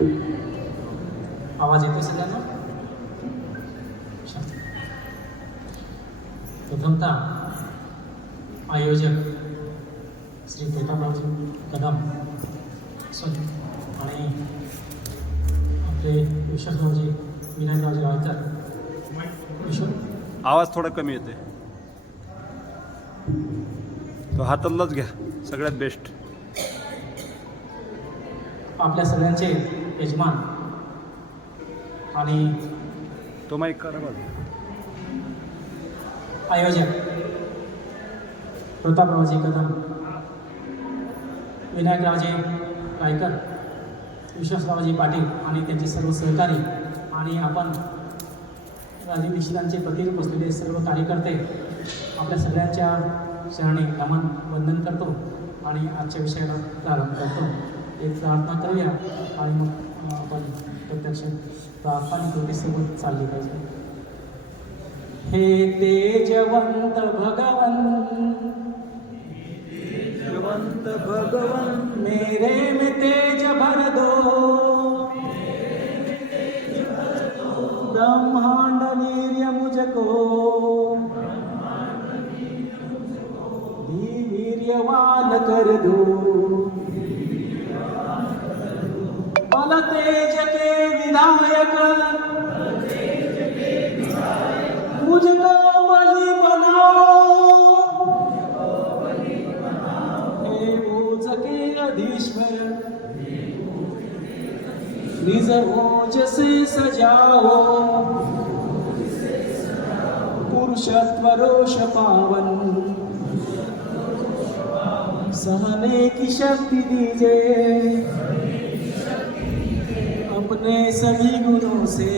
आवाज येतो सगळ्यांना? प्रथमतः आयोजक श्री प्रतापरावजी कदम आणि आपले विश्वासरावजी विनायकरावजी गावकर आवाज थोडा कमी येते, तो हातातलाच घ्या, सगळ्यात बेस्ट. आपल्या सगळ्यांचे यजमान आणि तो माईक करा बघ. आयोजक प्रतापरावजी कदम, विनायकरावजी रायकर, विश्वासरावजी पाटील आणि त्यांचे सर्व सहकारी आणि आपण राजे दीक्षितांचे प्रतिरूप असलेले सर्व कार्यकर्ते आपल्या सगळ्यांच्या शरणी नमन वंदन करतो आणि आजच्या विषयाला प्रारंभ करतो. एक प्रार्थना करूया आणि मग आपण प्रत्यक्ष प्रार्थना कृतीसोबत चालली पाहिजे. हे तेजवंत भगवन मेरे में तेज भर दो, ब्रह्मांड वीर्य मुझको वीर्यवान कर दो, बल तेज के विधायक मुझको बलि बनाओ, हे ओज के अधीश्वर निज ओज से सजाओ, पुरुषत्व रोष पावन सहने की शक्ति दीजिए, अपने सभी गुणों से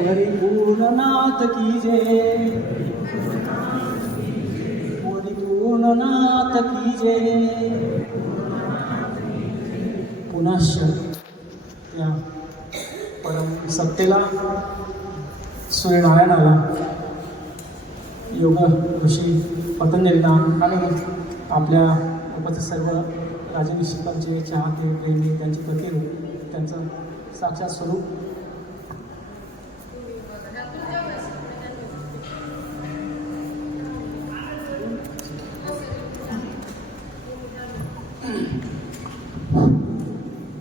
परिपूर्ण नाथ कीजिए, परिपूर्ण नाथ कीजिए. पुनश्च त्या परम सत्तेला सूर्यनारायणाला योग ऋषी पतंजलीला आणि आपल्या उपस्थित सर्व राजे निश्चितांचे चाहते प्रेमी त्यांचे प्रतिरूप त्यांचं साक्षात स्वरूप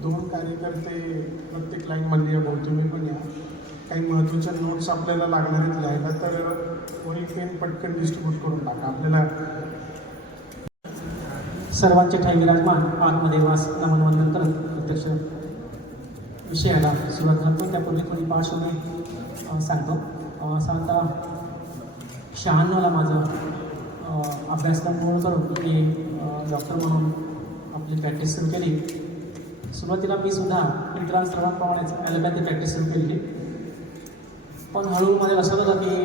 दोन कार्यकर्ते प्रत्येक लाईनमध्ये या भाऊ तुम्ही पण या. काही महत्त्वाच्या नोट्स आपल्याला लागणार आहेत लिहायला, तर कोणी पेन पटकन डिस्ट्रीब्यूट करून टाका. आपल्याला सर्वांचे ठाई विराजमान आतमध्ये वास नमन वंदन करत प्रत्यक्ष विषयाला सुरुवात करतो. त्यापूर्वी थोडी पार्श्वभूमी सांगतो. साधारणतः 96ला माझं अभ्यासक्रम पूर्ण करून मी डॉक्टर म्हणून आपली प्रॅक्टिस सुरू केली. सुरुवातीला मी सुद्धा इतरां सर्वांप्रमाणेच ॲलोपॅथी प्रॅक्टिस सुरू केली, पण हळूहळू माझ्या लक्षात आलं की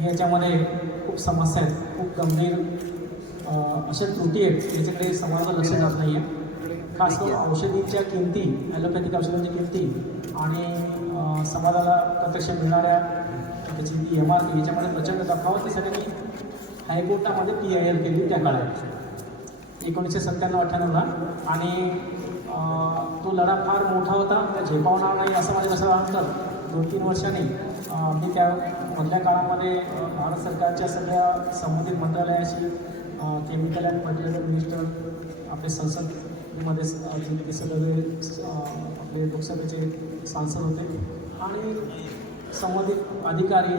ह्याच्यामध्ये खूप समस्या आहेत, खूप गंभीर अशा त्रुटी आहेत ज्याच्याकडे समाजाला लक्ष जात नाही आहे. खास करून औषधीच्या किमती, ॲलोपॅथिक औषधांच्या किमती आणि समाजाला प्रत्यक्ष मिळणाऱ्या त्याची ती MRP याच्यामध्ये प्रचंड तफावत. त्यासाठी मी हायकोर्टामध्ये PIL केली त्या काळात 1997-98ला आणि तो लढा फार मोठा होता, त्या झेपावणार नाही असं माझ्या लक्षात आलं. तर 2-3 वर्षांनी मी त्या मधल्या काळामध्ये भारत सरकारच्या सगळ्या संबंधित मंत्रालयाशी केमिकल अँड फर्टिलायझर मिनिस्टर आपले संसदमध्ये ते सगळे आपले लोकसभेचे सांसद होते आणि संबंधित अधिकारी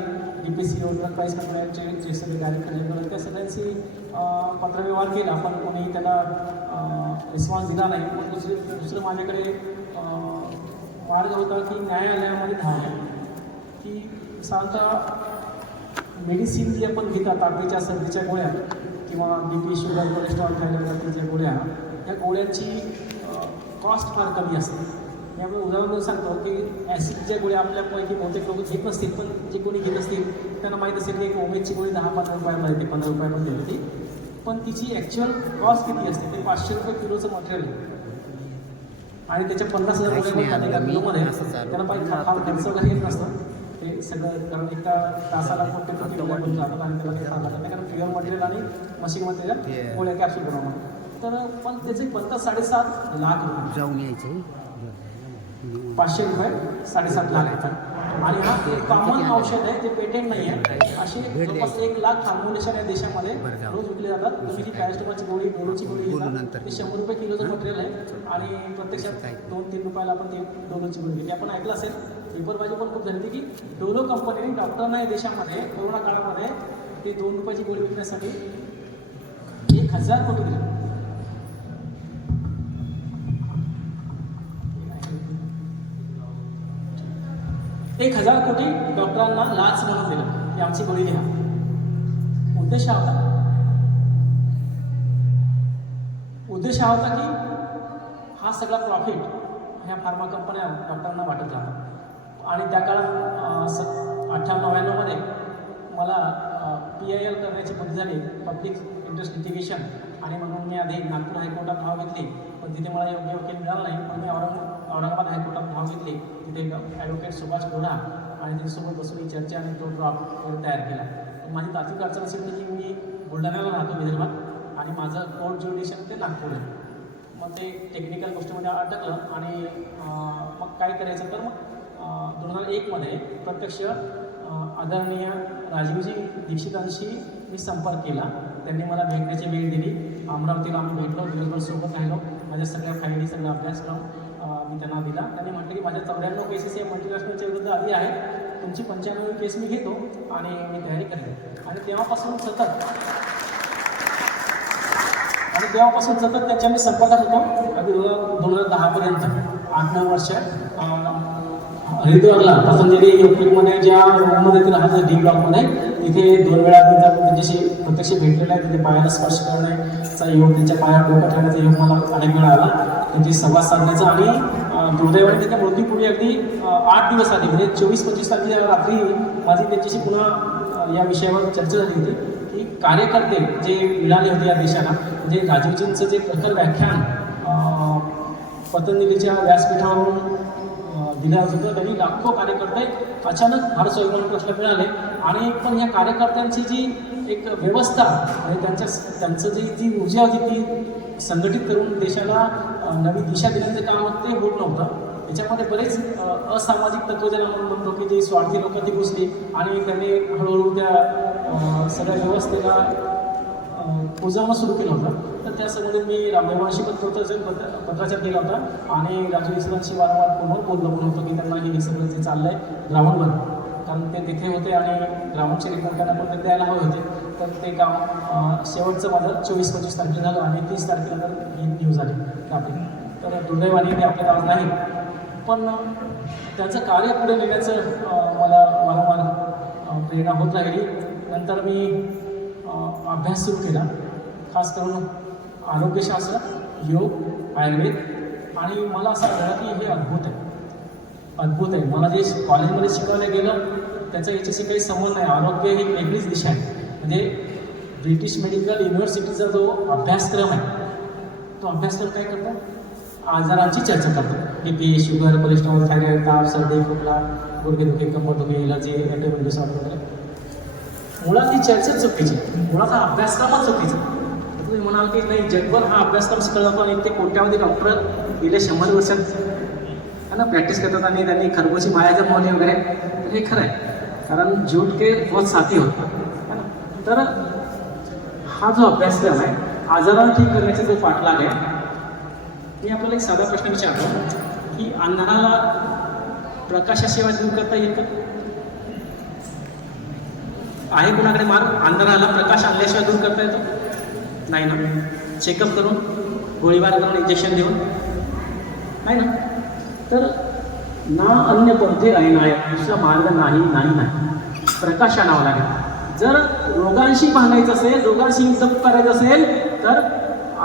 DPC ड्रग प्राईस कंट्रोलचे जे सगळे कार्यक्रम त्या सगळ्यांशी पत्रव्यवहार केला, पण कोणी त्याला रिस्पॉन्स दिला नाही. पण दुसरं माझ्याकडे मार्ग होता की न्यायालयामध्ये धावणे, की साधारणतः मेडिसिन जे आपण घेतात तापीच्या सर्दीच्या गोळ्या किंवा BP शुगर कोलेस्ट्रॉल थायरॉइडच्या गोळ्या, या गोळ्यांची कॉस्ट फार कमी असते. मी आपलं उदाहरण देऊन सांगतो की ॲसिडच्या गोळ्या आपल्यापैकी बहुतेक लोक घेत नसतील, पण जे कोणी घेत असतील त्यांना माहीत असेल की एक ओमेजची गोळी 10-15 रुपयामध्ये 15 रुपयामध्ये होती, पण तिची ॲक्च्युअल कॉस्ट किती असते ते 500 रुपये किलोचं मटेरियल आहे आणि त्याच्या 50,000 रुपये एका किलोमध्ये त्यांना पाहिजे फार खर्च वगैरे येत नसतं. ते सगळं कारण एका तासाला कोणते किलो जातात आणि त्याला ते खावं लागतं, कारण प्युअर मटेरियल आणि मशीनमध्ये त्याच्या गोळ्या कॅप्सूल बनवणं. तर पण त्याचे बनतात 7.5 लाख रुपये, जाऊन यायचं 500 रुपये 7.5 लाख येतात. आणि हा कॉमन औषध आहे, ते पेटेंट नाही आहे. असे जवळपास 1 लाख फॉर्म्युलेशन या देशामध्ये रोज विकले जातात. तुम्ही जी पॅरासिटामॉलची गोळी, डोलोची गोळी घेता ते 100 रुपये किलोचं मटेरियल आहे आणि प्रत्यक्षात 2-3 रुपयाला आपण ते डोलोची गोळी घेतली. आपण ऐकलं असेल, पेपरबाजी पण खूप झाली होती की डोलो कंपनीने डॉक्टरांना या देशामध्ये कोरोना काळामध्ये ते 2 रुपयाची गोळी विकण्यासाठी 1,000 कोटी दिले. एक 1,000 कोटी डॉक्टरांना लाच म्हणून दिलं की आमची गोळी लिहा. उद्देश हा होता की हा सगळा प्रॉफिट ह्या फार्मा कंपन्या डॉक्टरांना वाटत राहतात. आणि त्या काळात 98-99मध्ये मला PIL करण्याची बुद्धी झाली, पब्लिक इंटरेस्ट लिटिगेशन. आणि म्हणून मी आधी नागपूर हायकोर्टात धाव घेतली, पण तिथे मला योग्य वकील मिळाला नाही. पण मी औरंगाबाद हायकोर्टात धाव घेतली. तिथे ॲडव्होकेट सुभाष गोढा आणि त्यांच्यासोबत बसून ही चर्चा आणि तो ड्रॉप तयार केला. माझी तात्विक अडचण अशी होती की मी बुलढाण्याला राहतो विदर्भात, आणि माझं कोर्ट ज्युडिशन ते नागपूर आहे. मग ते टेक्निकल गोष्टीमध्ये अटकलं आणि मग काय करायचं, तर मग 2001मध्ये प्रत्यक्ष आदरणीय राजीवजी दीक्षितांशी मी संपर्क केला. त्यांनी मला भेटण्याची वेळ दिली. अमरावतीला आम्ही भेटलो, दिवसभर सोबत राहिलो. माझ्या सगळ्या फायली, सगळा अभ्यासक्रम मी त्यांना दिला. त्यांनी म्हटलं की माझ्या 94 केसेस या मल्टीनॅशनलच्या विरुद्ध आधी आहेत, तुमची 95वी केस मी घेतो आणि मी तयारी करेन. आणि तेव्हापासून सतत त्यांच्या मी संपर्कात होतो. अगदी 2010पर्यंत 8-9 वर्ष हरिद्वारला पतंजली योगपीठमध्ये ज्या रूममध्ये ते राहतात डी ब्लॉकमध्ये, तिथे 2 वेळा मी त्यांच्याशी प्रत्यक्ष भेटलेला आहे. तिथे पायाला स्पर्श करण्याचा योग, त्यांच्या पायावर डोकं ठेवण्याचा योग मला अनेक वेळा आला, त्यांची संवाद साधण्याचा. आणि दुर्दैवाने त्याच्या मृत्यूपूर्वी अगदी 8 दिवस आधी, म्हणजे 24-25 तारखेच्या रात्री माझी त्यांच्याशी पुन्हा या विषयावर चर्चा झाली होती की कार्यकर्ते जे मिळाले होते या देशाला, म्हणजे राजीवजींचं जे प्रखर व्याख्यान पतंजलीच्या व्यासपीठावरून दिलं होतं, त्यांनी लाखो कार्यकर्ते अचानक भारत स्वाभिमान ट्रस्टला मिळाले. आणि पण या कार्यकर्त्यांची जी एक व्यवस्था आणि त्यांचं जी ऊर्जा होती ती संघटित करून देशाला नवी दिशा देण्याचं काम होतं, ते होत नव्हतं. याच्यामध्ये बरेच असामाजिक तत्त्व ज्याला आपण म्हणतो की जी स्वार्थी लोकं ती घुसली आणि त्यांनी हळूहळू त्या सगळ्या व्यवस्थेला पुजवणं सुरू केलं होतं. तर त्या संबंधित मी रामदेवांशी पण पत्राचार केला होता आणि राजू दीक्षितांशी वारंवार फोनवर बोललो पण होतो की त्यांना हे सगळं जे चाललं आहे ग्राउंडवर, कारण ते तिथे होते आणि ग्राउंडचे रिपोर्ट त्यांना पण ते द्यायला हवे होते. तर ते काम शेवटचं माझं 24-25 तारखेला झालं आणि 30 तारखेला तर ही न्यूज आली आपली. तर दुर्दैवाने ते आपल्याला आज नाही, पण त्यांचं कार्य पुढे नेण्याचं मला वारंवार प्रेरणा होत राहिली. नंतर मी अभ्यास सुरू केला, खास करून आरोग्यशास्त्र, योग, आयुर्वेद. आणि मला असं आढळलं की हे अद्भुत आहे. मला जे कॉलेजमध्ये शिकवलं गेलं त्याचा याच्याशी काही संबंध नाही. आरोग्य ही वेगळीच दिशा आहे. म्हणजे ब्रिटिश मेडिकल युनिव्हर्सिटीचा जो अभ्यासक्रम आहे, तो अभ्यासक्रम काय करतो, आजारांची चर्चा करतो. BP, शुगर, कोलेस्ट्रॉल, थायरॉइड, ताप, सर्दी, खोकला, गुडघेदुखी, कंबरदुखी, एलर्जी, ॲटोमेटिक डिसऑर्डर वगैरे. मुळात ही चर्चा चुकीची, मुळात हा अभ्यासक्रमच चुकीचा. तुम्ही म्हणाल की नाही, जगभर हा अभ्यासक्रम शिकवला जातो आणि ते कोट्यावधी डॉक्टर गेल्या 100 वर्षात है ना प्रॅक्टिस करतात आणि त्यांनी खरगोशी माया जमवली वगैरे. तर हे खरं आहे, कारण झूठ के बहुत साथी होता है ना. तर हा जो अभ्यासक्रम आहे, आजारांना ठीक करण्याचा जो पाठलाग आहे, मी आपल्याला एक साधा प्रश्न विचारतो की अंधाराला प्रकाशाशिवाय दूर करता येतं? आहे कुणाकडे मार्ग? अंधाराला प्रकाश आणल्याशिवाय दूर करता येतो? नाही ना. चेकअप करून, गोळीबार करून, इंजेक्शन देऊन नाही ना. तर ना अन्य पंथे ऐनाय, दुसरा मार्ग नाही. प्रकाश आणावा लागेल. जर रोगांशी भांडायचं असेल, रोगांशी युद्ध करायचं असेल, तर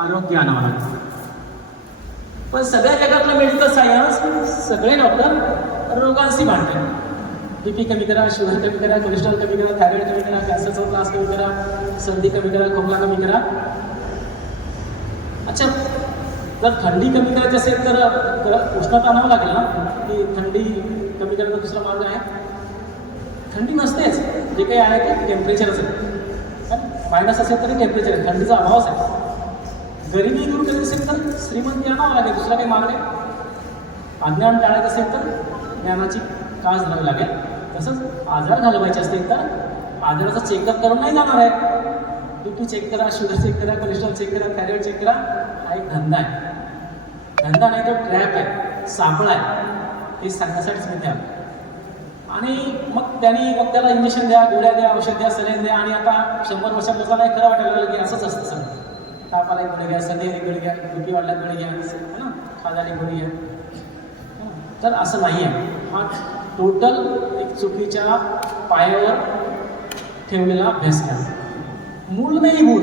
आरोग्य आणावं लागेल. पण सगळ्या जगातलं मेडिकल सायन्स, सगळे डॉक्टर रोगांशी भांडतात. BP कमी करा, शुगर कमी करा, कोलेस्ट्रॉल कमी करा, थायरॉइड कमी करा, कॅन्सरचा त्रास कमी करा, सर्दी कमी करा, खोकला कमी करा. अच्छा, जर थंडी कमी करायची असेल तर उष्णता आणावं लागेल ना, की थंडी कमी करण्याचा दुसरा मार्ग आहे? थंडी नसतेच, जे काही आहे ते टेम्परेचरच आहे. मायनस असेल तरी टेम्परेचर आहे, थंडीचा अभावच आहे. गरिबी दूर करायची असेल तर श्रीमंती आणावं लागेल, दुसरा काही मार्ग आहे. अज्ञान टाळायचं असेल तर ज्ञानाची कास धरावी लागेल. तसंच आजार घालवायचे असतील तर आजाराचा चेकअप करून नाही जाणार आहे. BP चेक करा, शुगर चेक करा, कोलेस्ट्रॉल चेक करा, थायरॉइड चेक करा. हा एक धंदा आहे. धंदा नाही तो ट्रॅप आहे, सापळा आहे. हे सांगण्यासाठीच मी त्या आणि मग त्याला इंजेक्शन द्या, गोळ्या द्या, औषध द्या, सलाईन द्या. आणि आता 100 वर्षात लोकांना खरं वाटायला लागलं की असंच असतं सगळं. ताप आला गोळी घ्या, सर्दी आली गोळी घ्या, BP वाढला गोळी घ्या, है ना, खाज आली गोळी घ्या. तर असं नाही आहे. हा टोटल एक चुकीच्या पायावर ठेवलेला अभ्यासक्रम. मूळ नाही मूळ,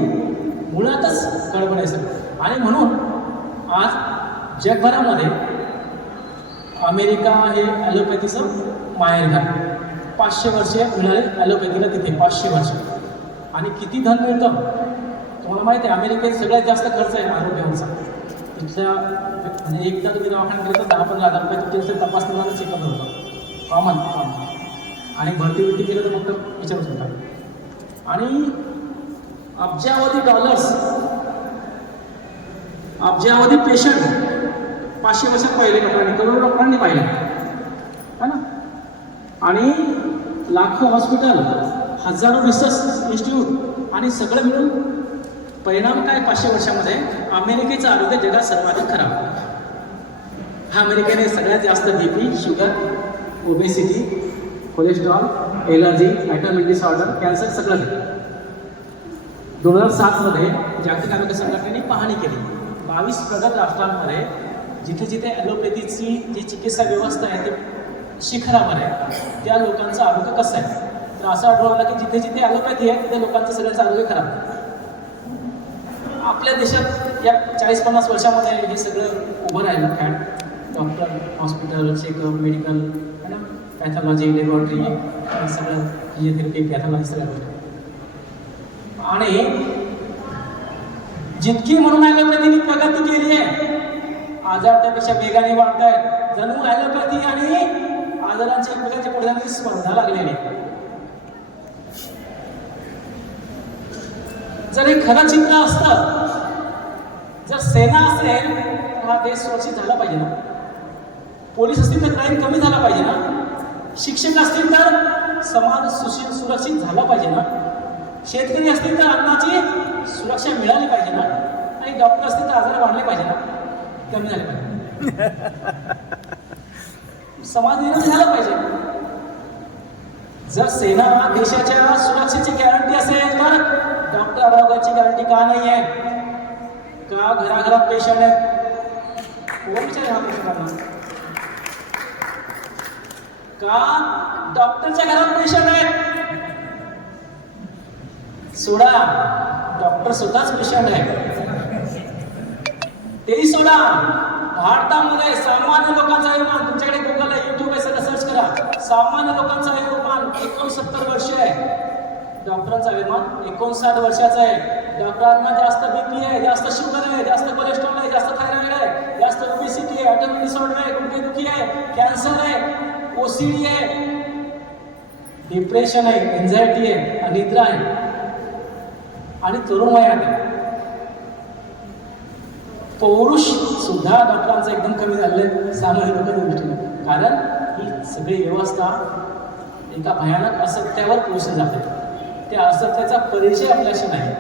मुळातच गडबड आहे सगळं. आणि म्हणून आज जगभरामध्ये अमेरिका हे ॲलोपॅथीचं माहेरघर. 500 वर्षे मिळाले ॲलोपॅथीला तिथे, 500 वर्ष. आणि किती धन मिळतं तुम्हाला माहिती आहे. अमेरिकेत सगळ्यात जास्त खर्च आहे आरोग्यावरचा. तिथल्या म्हणजे एकदा तुम्ही दवाखान्यात गेलं तर 10-15 हजार रुपये तुमचे तपासणीला चेकअप होतं. कॉमन. आणि भरती केलं तर फक्त विचारू शकता. आणि अब्जावधी डॉलर्स, अब्जावधी पेशंट 500 वर्षात पाहिले डॉक्टरांनी, करोडो डॉक्टरांनी पाहिले है ना. आणि लाखो हॉस्पिटल, हजारो रिसर्च इन्स्टिट्यूट आणि सगळं मिळून परिणाम काय 500 वर्षामध्ये अमेरिकेचं आरोग्य जगात सर्वाधिक खराब. हा अमेरिकेने सगळ्यात जास्त BP, sugar, obesity, cholesterol, allergy, atomic disorder, cancer सगळं. 2007मध्ये जागतिक आरोग्य संघटनेने पाहणी केली. 22 प्रगत राष्ट्रांमध्ये जिथे जिथे ॲलोपॅथीची जी चिकित्सा व्यवस्था आहे ती शिखरावर आहे, त्या लोकांचं आरोग्य कसं आहे. तर असं आढळून आलं की जिथे जिथे ॲलोपॅथी आहे तिथे लोकांचं सगळ्यांचं आरोग्य खराब आहे. आपल्या देशात या 40-50 वर्षामध्ये हे सगळं उभं राहिलं. Fat, doctor, hospital, checkup, medical, है ना, पॅथॉलॉजी, लॅबॉरेटरी, सगळं फिजिओथेरपी, पॅथॉलॉजी सगळ्या गोष्टी. आणि जितकी म्हणून ॲलोपॅथीने प्रगती केली आहे, आजार त्यापेक्षा वेगाने वाढत आहेत. जणू ॲलोपॅथी आणि आजारांच्या एकमेकांच्या पुढे जाण्याची स्पर्धा लागलेली आहे. जर हे खरं चित्र असतं, जर सेना असेल तर हा देश सुरक्षित झाला पाहिजे ना. पोलीस असतील तर क्राईम कमी झाला पाहिजे ना. शिक्षक असतील तर समाज सुरक्षित झाला पाहिजे ना. शेतकरी असतील तर अन्नाची सुरक्षा मिळाली पाहिजे ना. आणि डॉक्टर असतील तर आजार वाढले पाहिजे ना, कमी झाले पाहिजे. समाज निरोगी झाला पाहिजे. जर सेना देशाच्या सुरक्षेची गॅरंटी असेल तर डॉक्टर आरोग्याची गॅरंटी का नाही आहे? का घराघरात पेशंट आहेत? कोण विचार हा प्रश्न? का डॉक्टरच्या घरात पेशंट आहेत? सोडा, डॉक्टर स्वतःच पेशंट आहे. तेही सोडा. भारतामध्ये सामान्य लोकांचा आयुर्मान, तुमच्याकडे गुगल आहे, युट्यूब आहे, सगळं सर्च करा. सामान्य लोकांचा आयुर्मान 69 वर्ष आहे. डॉक्टरांचा आयुर्मान 59 वर्षाचा आहे. डॉक्टरांना जास्त BP आहे, जास्त शुगर आहे, जास्त कोलेस्ट्रॉल आहे, जास्त थायरॉइड आहे, जास्त ओबेसिटी आहे, ॲटॉमिक डिसऑर्डर आहे, गुडघेदुखी आहे, कॅन्सर आहे, OCD आहे, डिप्रेशन आहे, एन्झायटी आहे, अनिद्रा आहे. आणि तरुण वयात आहे. पौरुष सुद्धा डॉक्टरांचं एकदम कमी झालेलं आहे सामान्य लोकांच्या दृष्टीने. कारण ही सगळी व्यवस्था एका भयानक असत्यावर पोचली जाते. त्या असत्याचा परिचय आपल्याशी नाही.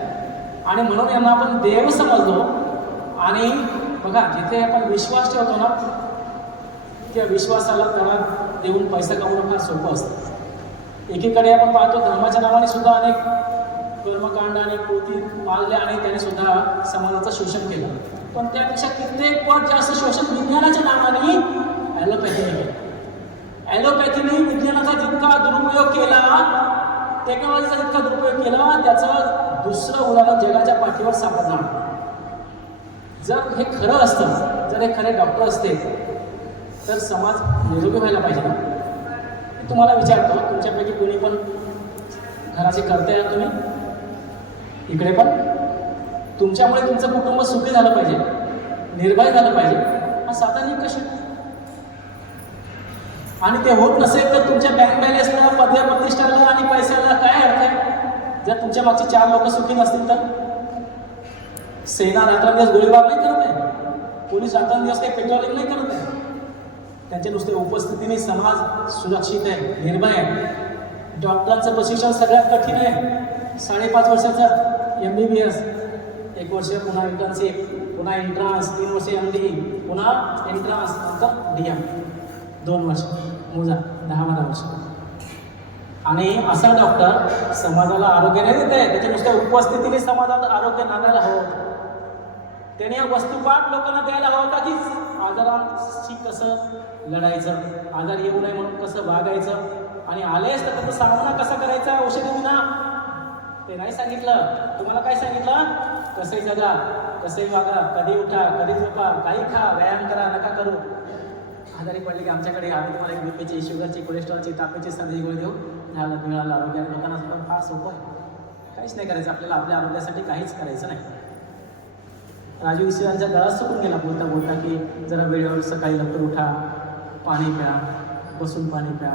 आणि म्हणून यांना आपण देव समजलो. आणि बघा, जिथे आपण विश्वास ठेवतो ना, त्या विश्वासाला तडा देऊन पैसा कमवणं फार सोपं असतं. एकीकडे आपण पाहतो धर्माच्या नावाने सुद्धा अनेक कर्मकांड आणि कृती मागल्या आणि त्याने सुद्धा समाजाचं शोषण केलं. पण त्यापेक्षा कित्येक पट जास्त शोषण विज्ञानाच्या नावाने ॲलोपॅथीने केलं. ॲलोपॅथीने विज्ञानाचा जितका दुरुपयोग केला, टेक्नॉलॉजीचा जितका दुरुपयोग केला, त्याचं दुसरं उदाहरण जगाच्या पाठीवर सापडणार. जर हे खरं असतं, जर हे खरे डॉक्टर असते तर समाज निरोगी व्हायला पाहिजे ना. मी तुम्हाला विचारतो, तुमच्यापैकी कोणी पण घराचे करते या तुम्ही? इकडे पण तुमच्यामुळे तुमचं कुटुंब सुखी झालं पाहिजे, निर्भय झालं पाहिजे, हा साधा निकष आहे. आणि ते होत नसेल तर तुमच्या बँक बॅलन्सला, पदप्रतिष्ठाला आणि पैशाला काय अर्थ आहे? जर तुमच्या मागची 4 लोक सुखी नसतील तर सेना रात्रंदिवस गोळीबार नाही करत आहे, पोलीस रात्रंदिवस काही पेट्रोलिंग नाही करत आहे. त्यांच्या नुसत्या उपस्थितीने समाज सुरक्षित आहे, निर्भय आहे. डॉक्टरांचं प्रशिक्षण सगळ्यात कठीण आहे. 5.5 वर्षाचं MBBS, 1 वर्ष पुन्हा इंटर्नशिप, पुन्हा एंट्रान्स, 3 वर्ष MD, पुन्हा एंट्रान्स, नंतर DM, 2 वर्ष, मोजा 10-12 वर्ष. आणि असा डॉक्टर समाजाला आरोग्य नाही देत आहे, त्याच्या नुसत्या उपस्थितीने समाजात आरोग्य नांदायला हवं होतं. त्याने वस्तुपाठ लोकांना द्यायला हवा होता की आजारांशी कसं लढायचं, आजार येऊ नये म्हणून कसं वागायचं, आणि आलेच तर त्याचा सामना कसा करायचा औषधी विना, ते नाही सांगितलं. तुम्हाला काय सांगितलं? कसंही जगा, कसंही वागा, कधी उठा, कधी झोपा, काही खा, व्यायाम करा, नका करू. आजारी पडले की आमच्याकडे आम्ही तुम्हाला बीपीची, शुगरची, कोलेस्ट्रॉलची, तापाची सर्दी गोळी देऊ, झालं मिळालं आरोग्य. लोकांना सुद्धा फार सोपं आहे, काहीच नाही करायचं आपल्याला, आपल्या आरोग्यासाठी काहीच करायचं नाही. राजू ईश्वरांच्या गळा सुकून गेला बोलता बोलता की जरा वेळेवर सकाळी लवकर उठा, पाणी प्या, बसून पाणी प्या,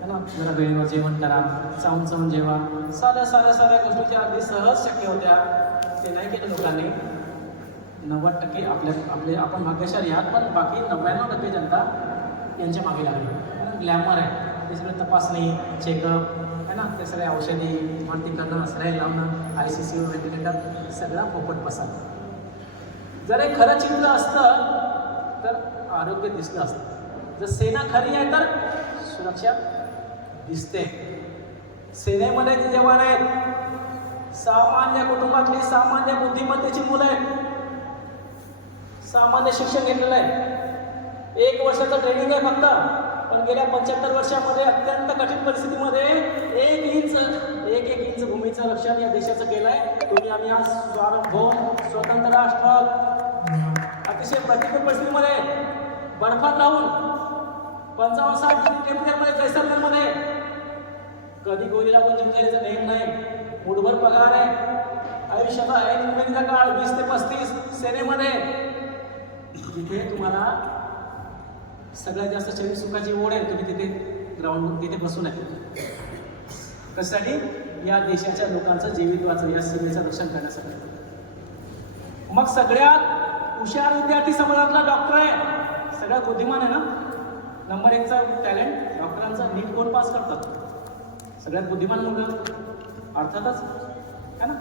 है ना, जरा वेळेवर जेवण करा, चावून जेवा. साऱ्या गोष्टी ज्या अगदी सहज शक्य होत्या ते नाही केलं लोकांनी. 90% आपण भाग्यशाली आहात, पण बाकी 99% जनता यांच्या मागे लागली. ग्लॅमर आहे, ते सगळे तपासणी, चेकअप, है ना, ते सगळे औषधी भरती करणं, सलाईन लावणं, ICCU, व्हेंटिलेटर, सगळा पोपट पसार. जर हे खरं चित्र असतं तर आरोग्य दिसलं असतं. जर सेना खरी आहे तर सुरक्षा दिसते. सेनेमध्ये जे जवान आहेत सामान्य कुटुंबातली, सामान्य बुद्धिमत्तेची मुलं आहेत, सामान्य शिक्षण घेतलेलं आहे. 1 वर्षाचं ट्रेनिंग आहे फक्त, पण गेल्या 75 वर्षामध्ये अत्यंत कठीण परिस्थितीमध्ये 1 इंच भूमीचं रक्षण या देशाचं केलं आहे. तुम्ही आम्ही आज सार्वभौम स्वतंत्र राष्ट्र अतिशय प्रतिकूल परिस्थितीमध्ये बर्फात राहून 55-60 डिग्री टेम्परेचरमध्ये जैसलमेरमध्ये कधी गोळी लागून जिंकण्याचं नेम नाही, मुठभर पगार आहे, आयुष्याचा ऐन उमेदीचा काळ 20 ते 35 सेनेमध्ये, जिथे तुम्हाला सगळ्यात जास्त शरीर सुखाची ओढ आहे, तुम्ही तिथे ग्राउंड तिथे बसून आहे. कशासाठी? या देशाच्या लोकांचं जीवित वाचन, या सीमेचं रक्षण करण्यासाठी. मग सगळ्यात हुशार विद्यार्थी समाजातला डॉक्टर आहे, सगळ्यात बुद्धिमान आहे ना. नंबर 1चा टॅलेंट डॉक्टरांचा. नीट कोण पास करतात? सगळ्यात बुद्धिमान मुलं अर्थातच, है ना.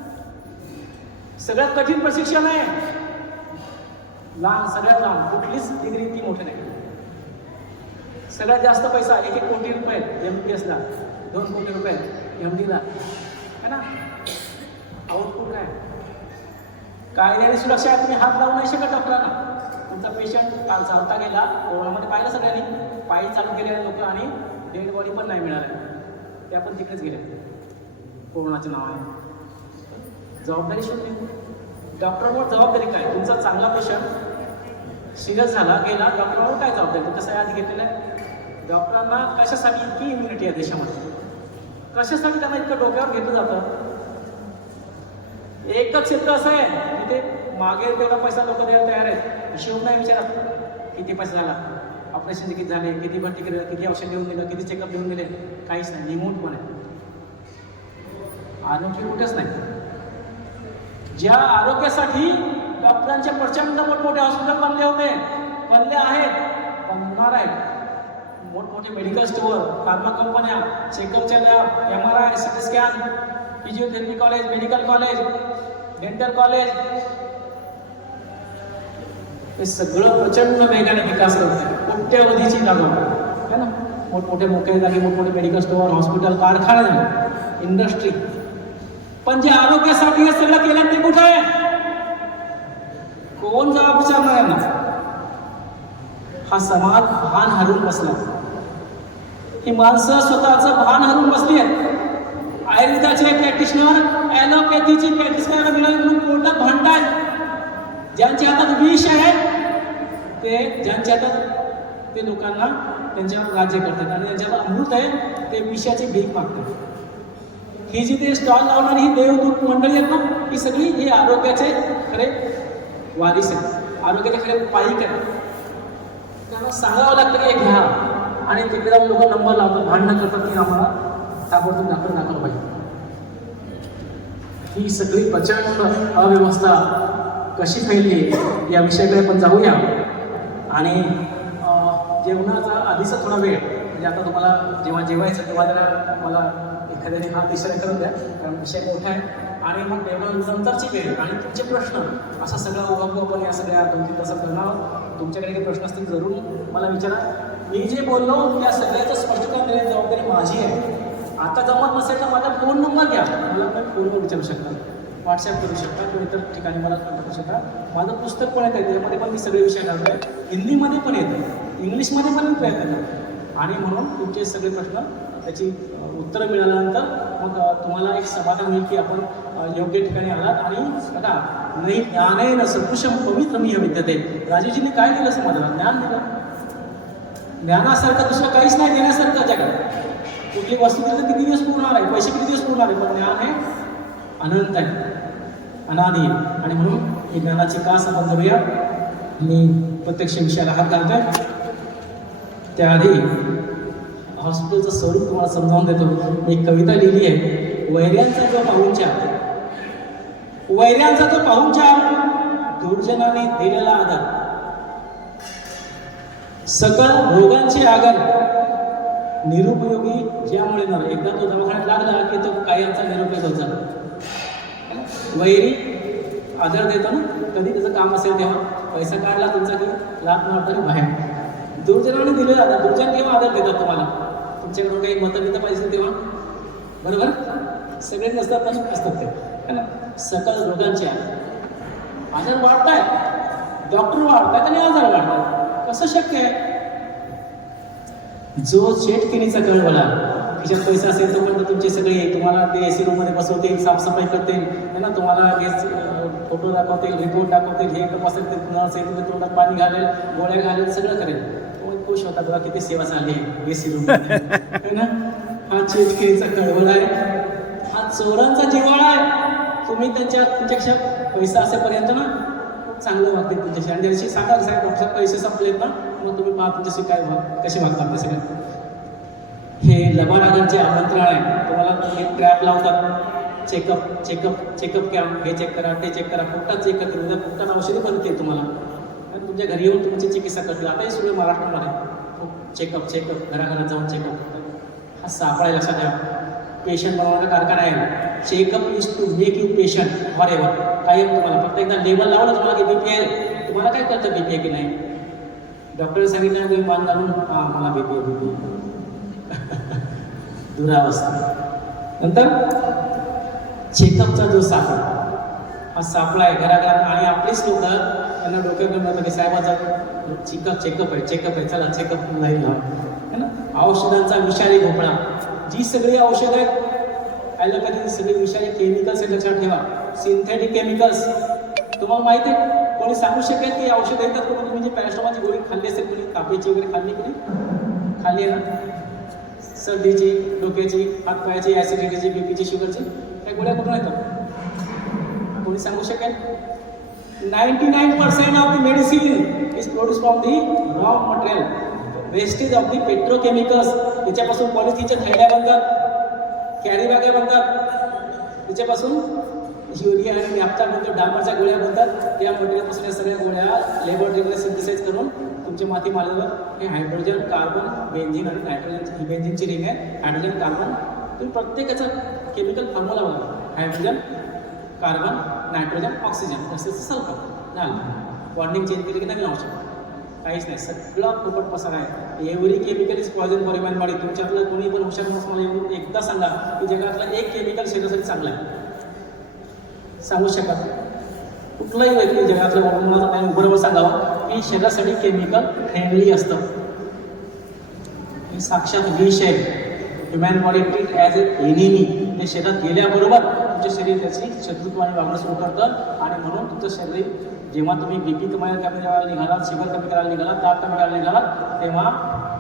सगळ्यात कठीण प्रशिक्षण आहे, लहान, सगळ्यात लहान, कुठलीच डिग्री ती मोठी नाही. सगळ्यात जास्त पैसा 1 कोटी रुपये MBBSला, 2 कोटी रुपये MDला, है ना. आउटपुट काय? कायद्याने सुरक्षा आहे, तुम्ही हात लावू नाही शकत डॉक्टरांना. तुमचा पेशंट काल चालता गेला, कोरोनामध्ये पाहिलं सगळ्यांनी, पायी चालू गेलेले लोक आणि डेड बॉडी पण नाही मिळाल्या, त्या पण तिकडेच गेल्या कोरोनाच्या नावाने. जबाबदारी शोधली. डॉक्टरवर जबाबदारी काय? तुमचा चांगला पेशंट सिरियस झाला गेला, डॉक्टरवर काय जबाबदारी? तुमच्या सह्या आधी घेतलेल्या आहे. डॉक्टरांना कशासाठी इतकी इम्युनिटी आहे देशामध्ये? कशासाठी त्यांना इतकं डोक्यावर घेतलं जातं? एकच क्षेत्र असं आहे तिथे मागे तेवढा पैसा लोक द्यायला तयार आहेत, हिशोब नाही विचारत किती पैसा झाला, ऑपरेशन किती झाले, किती भरती केलं, किती औषध देऊन दिलं, किती चेकअप देऊन दिले, काहीच नाही. निमूट पण आहे, आरोग्य कुठेच नाही. ज्या आरोग्यासाठी डॉक्टरांचे प्रचंड मोठमोठे हॉस्पिटल बनले होते, बनले आहेत, बनणार आहेत. मोठमोठे मेडिकल स्टोअर, फार्मा कंपन्या, चेकअपच्या lab, MRI, CT scan, physiotherapy college, medical college, dental college, हे सगळं प्रचंड वेगाने विकास करते. कोट्यवधीची जागा है ना. मोठमोठे मोठे जागी, मोठमोठे मेडिकल स्टोअर, हॉस्पिटल, कारखाने झाले, इंडस्ट्री. पण जे आरोग्यासाठी हे सगळं केलं ते कुठं आहे? कोण जबाब विचारणार आहे ना? हा समाज भान हरवून बसला. ही माणसं स्वतःचं भान हरवून बसली आहेत. आयुर्वेदाचे प्रॅक्टिशनर, ॲलोपॅथीचे प्रॅक्टिशनर मिळाले म्हणून कोर्टात भांडतात. ज्यांच्या हातात विष आहे ते, ज्यांच्या हातात ते लोकांना त्यांच्यावर राज्य करतात, आणि ज्यांच्यावर अमृत आहे ते विषाची भीक मागतात. ही जी ते स्टॉल लावणारी ही देवदूत मंडळी आहेत ना, ही सगळी हे आरोग्याचे खरे वारीस आहेत, आरोग्याचे खरे पाईक आहेत. त्यांना सांगावं लागतं की हे घ्या, आणि तिकडे जाऊन लोक नंबर लावतात, भांडणं करतात की आम्हाला ताबडतोब दाखल पाहिजे. ही सगळी प्रचंड अव्यवस्था कशी फैलली या विषयाकडे आपण जाऊया. आणि जेवणाचा आधीचा थोडा वेळ म्हणजे आता तुम्हाला जेव्हा जेवायचं तेव्हा जरा मला एखाद्याने हा विषय करून द्या, कारण विषय मोठा आहे. आणि मग जेवणानंतरची वेळ आणि तुमचे प्रश्न असा सगळा ओघापू आपण या सगळ्या 2-3 तासात करणार आहोत. तुमच्याकडे काही प्रश्न असतील जरूर मला विचारा. मी जे बोललो त्या सगळ्याचं स्पष्टीकरण देण्याची जबाबदारी माझी आहे. आता जमत नसेल तर माझा फोन नंबर घ्या, मला तुम्ही फोनवर विचारू शकता, व्हॉट्सॲप करू शकता किंवा इतर ठिकाणी मला कॉन्टॅक्ट करू शकता. माझं पुस्तक पण येतं, त्यामध्ये पण मी सगळे विषय घालतो आहे. हिंदीमध्ये पण येतं, इंग्लिशमध्ये पण मी प्रयत्न करतो. आणि म्हणून तुमचे सगळे प्रश्न त्याची उत्तरं मिळाल्यानंतर मग तुम्हाला एक समाधान होईल की आपण योग्य ठिकाणी आलात. आणि बघा, नाही ज्ञाने न सदृशम पवित्र मी विद्यते. राजीवजींनी काय दिलं समाजाला? ज्ञान दिलं. ज्ञानासारखं दुसरं काहीच नाही देण्यासारखं जगात. कुठली वस्तू तर किती दिवस पुरणार आहे, पैसे किती दिवस पुरणार आहे, पण ज्ञान हे अनंत आहे, अनादी आहे. आणि म्हणून ही ज्ञानाची कास आपण करूया. मी प्रत्यक्ष विषयाला हात घालतोय. त्याआधी हॉस्पिटलचं स्वरूप तुम्हाला समजावून देतो. मी एक कविता लिहिली आहे. वैऱ्यांचा जो पाहुणचार दुर्जनाने दिलेला आदर, सकल रोगांची आगर, निरुपयोगी ज्यामुळे नर. एकदा तो दवाखान्यात लागला की तो कायमचा निरुपयोग होत जातो. वैरी आदर देतो ना, कधी त्याचं काम असेल तेव्हा पैसा काढला तुमचा की लात मारताना बाहेर. दुर्जनाने दिलेला आदर, दुर्जन केव्हा आदर देतात तुम्हाला? तुमच्याकडून काही मतभेद पाहिजे तेव्हा, बरोबर? सगळे नसतात ना, असतात ते, है ना. सकल रोगांचे आजार वाढताय, डॉक्टर वाढतायत आणि आजार वाढतात. कसं शक्य आहे? जो चेटकिनीचा कळवला, तिच्यात पैसा असेल तोपर्यंत तुमचे सगळे तुम्हाला ते AC रूममध्ये बसवतील, साफसफाई करतील, है ना. तुम्हाला फोटो दाखवतील, रिपोर्ट दाखवतील, हे तपासेल, ते नर्स येईल, तुम्ही तोंडात पाणी घालेल, गोळ्या घालेल, सगळं करेल. तुम्ही खुश होता बघा किती सेवा चालली आहे AC रूम, है ना. हा चेटकिनीचा कळवळ आहे, हा चोरांचा जिव्हाळा आहे. तुम्ही तुमच्यापेक्षा पैसा असेपर्यंत ना चांगलं वागतील तुमच्याशी. आणि त्याशी सांगा साहेब डॉक्टर पैसे संपलेत ना, मग तुम्ही पहा तुमच्याशी काय कसे वागतात ते सगळं. हे लबाडागरचे आमंत्रण आहे. तुम्हाला एक ट्रॅप लावतात, चेकअप कॅम्प, हे चेक करा, ते चेक करा, पोटात चेक करा, उद्या पोटात औषधी बनतील तुम्हाला. आणि तुमच्या घरी येऊन तुमची चिकित्सा करतील. आताही सुरू महाराष्ट्रामध्ये चेकअप घराघरात जाऊन चेकअप. हा सापळा लक्षात ठेवा. पेशंट बनवण्याचा कारखाना आहे. Checkup is to make you patient forever. कायम तुम्हाला फक्त एकदा लेबल लावलं तुम्हाला की BP आहे, तुम्हाला काय कळतं BP आहे की नाही? डॉक्टरने सांगितलं तुम्ही मान घालून मला BP आहे. दुरावस्था. नंतर चेकअपचा जो सापळा, हा सापळा आहे घराघरात. आणि आपलेच लोक त्यांना डोक्याकडे म्हणतात की साहेबाचा चेकअप आहे, चला चेकअप नाही लावा, है ना. औषधांचा विषारी भोपळा. जी सगळी औषधं आहेत ॲलोपॅथी, सगळी विषारी केमिकल्स हे लक्षात ठेवा. सिंथेटिक केमिकल्स तुम्हाला माहिती आहे. कोणी सांगू शकेल की औषधं येतात कोणी? तुम्ही जी पॅरास्टॉमॉलची गोळी खाल्ली असेल, कोणी तापेची वगैरे खाल्ली खाल्ली आहे ना, सर्दीची, डोक्याची, हातपायाची, ॲसिडिटीची, BPची, शुगरची, त्या गोळ्या कुठून येतात? कोणी सांगू शकेल? 99% of the medicine is produce from the raw material, wastage of the petrochemicals. त्याच्यापासून पॉलिथिनच्या थैल्या बनतात, कॅरी बॅगा बनतात, त्याच्यापासून युरिया आणि नॅफ्था बनतो, डांबरच्या गोळ्या बनतात. त्या मटेरियलपासून या सगळ्या गोळ्या लॅबोरेटरीमध्ये सिंथेसाइज करून तुमच्या माती मारल्यावर हे हायड्रोजन, कार्बन, बेन्झिन आणि नायट्रोजन, ही बेन्झिनची रिंग आहे. हायड्रोजन, कार्बन, तुम्ही प्रत्येकाचा केमिकल फॉर्म्युला बघा. हायड्रोजन, कार्बन, नायट्रोजन, ऑक्सिजन, असं सल्फर झालं. बॉन्डिंग चेंज केली की नवीन औषध, काहीच नाही, सगळं फुकट पसार आहे. Every chemical is poison for human body. तुमच्यातलं कोणी पण हुशार नस मला एकदा सांगा की जगातलं एक केमिकल शरीरासाठी चांगलं आहे. सांगू शकत कुठलाही व्यक्ती जगातलं मला नाही बरोबर सांगावं की शरीरासाठी केमिकल फ्रेंडली असतं. हे साक्षात विष आहे. ह्युमॅन बॉडी ट्रीट ॲज ए एनिमी. हे शरीरात गेल्याबरोबर तुमच्या शरीर त्याची शत्रुत्वाने वागणं सुरू करतं. आणि म्हणून तुमचं शरीर जेव्हा तुम्ही BP कमी करायला निघालात, शुगर कमी करायला निघालात, ताप कमी करायला निघालात, तेव्हा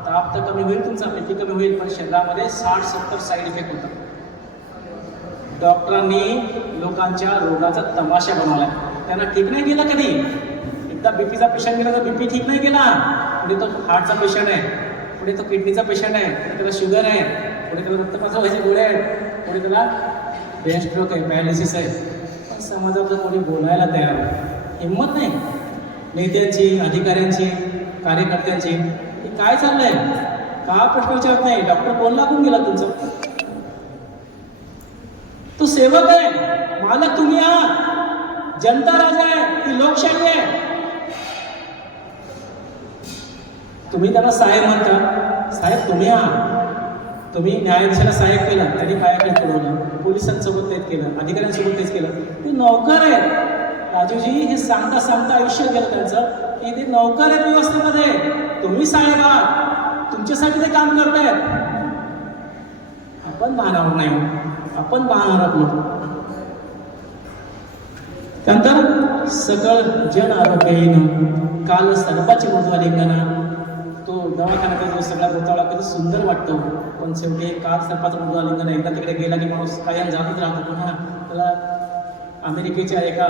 ताप तर कमी होईल, तुमचा BP कमी होईल, पण शरीरामध्ये 60-70 साईड इफेक्ट होतात. डॉक्टरांनी लोकांच्या रोगाचा तमाशा बनवला. त्यांना ठीक नाही गेला कधी. एकदा BPचा पेशंट गेला तर BP ठीक नाही गेला. पुढे तो हार्टचा पेशंट आहे, पुढे तो किडनीचा पेशंट आहे, पुढे त्याला शुगर आहे, पुढे त्याला रक्तपातळ व्हायचे गोळ्या आहेत, पुढे त्याला ब्रेन स्ट्रोक आहे, पॅरालिसिस आहे. पण समाजातलं कोणी बोलायला तयार आहे. हिंमत नाही नेत्यांची, अधिकाऱ्यांची, कार्यकर्त्यांची. हे काय चाललंय? का प्रश्न विचारत नाही? डॉक्टर कोण लागून गेला तुमचा? तो सेवक आहे, मालक तुम्ही आहात. जनता राजा आहे, ती लोकशाही आहे. तुम्ही त्यांना साहेब म्हणता. साहेब तुम्ही आहात. तुम्ही न्यायाधीशाला साहेब केलं, त्यांनी पायाखाली पुरवलं. पोलिसांसोबत तेच केलं, अधिकाऱ्यांसोबत तेच केलं. ते नौकर आहेत. राजूजी हे सांगता सांगता आयुष्य गेलं त्यांचं की ते नौकर आहेत व्यवस्थेमध्ये. तुम्ही साहेब आहात, तुमच्यासाठी ते काम करतायत. आपण भानावर नाही, आपण भानावर आपलं. त्यानंतर सकळ जन आरोग्य काल सर्पाची मृदुआलिंगन. तो दवाखान्याचा जो सगळा गोतावळा किती सुंदर वाटतो, पण शेवटी काल सर्पाचं मृदुआलिंगन एकदा तिकडे गेला की माणूस कायम जातच राहतो. पुन्हा त्याला अमेरिकेच्या एका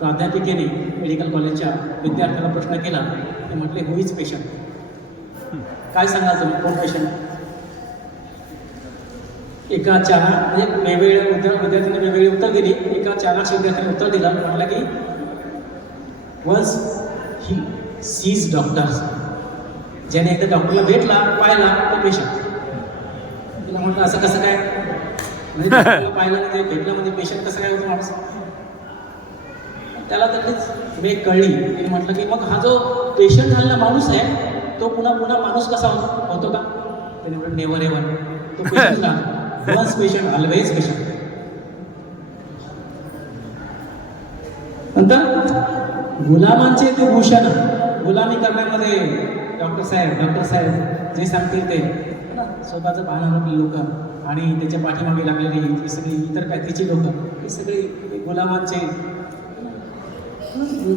प्राध्यापिकेने मेडिकल कॉलेजच्या विद्यार्थ्याला प्रश्न केला. ते म्हटले हुईज पेशंट. काय सांगाल तुम्ही, कोण पेशंट? एका चारा म्हणजे वेगवेगळ्या विद्यार्थ्यांनी वेगवेगळी उत्तर दिली. एका चाराक्ष विद्यार्थ्याने उत्तर दिलं, म्हटलं की वन्स ही सीज डॉक्टर्स. ज्याने एकदा डॉक्टरला भेटला, पाहिला, तो पेशंट. तिला म्हटलं असं कसं काय? म्हणजे डॉक्टरला पाहिलं म्हणजे भेटलं म्हणजे पेशंट कसं काय होतं माणूस? त्याला त्यातलीच वेग कळली. तिने म्हटलं की मग हा जो पेशंट झालेला माणूस आहे तो पुन्हा पुन्हा माणूस कसा होतो का? त्याने म्हटलं नेव्हर एव्हर. तो पेशंट झाला. Once patient always patient. नंतर गुलामांचे ते भूषण. गुलामी करण्यामध्ये डॉक्टर साहेब जे सांगतील ते ना, स्वतःचं पाहणं आपली लोक आणि त्याच्या पाठीमागे लागलेली ही सगळी इतर काय तिची लोक, हे सगळे गुलामांचे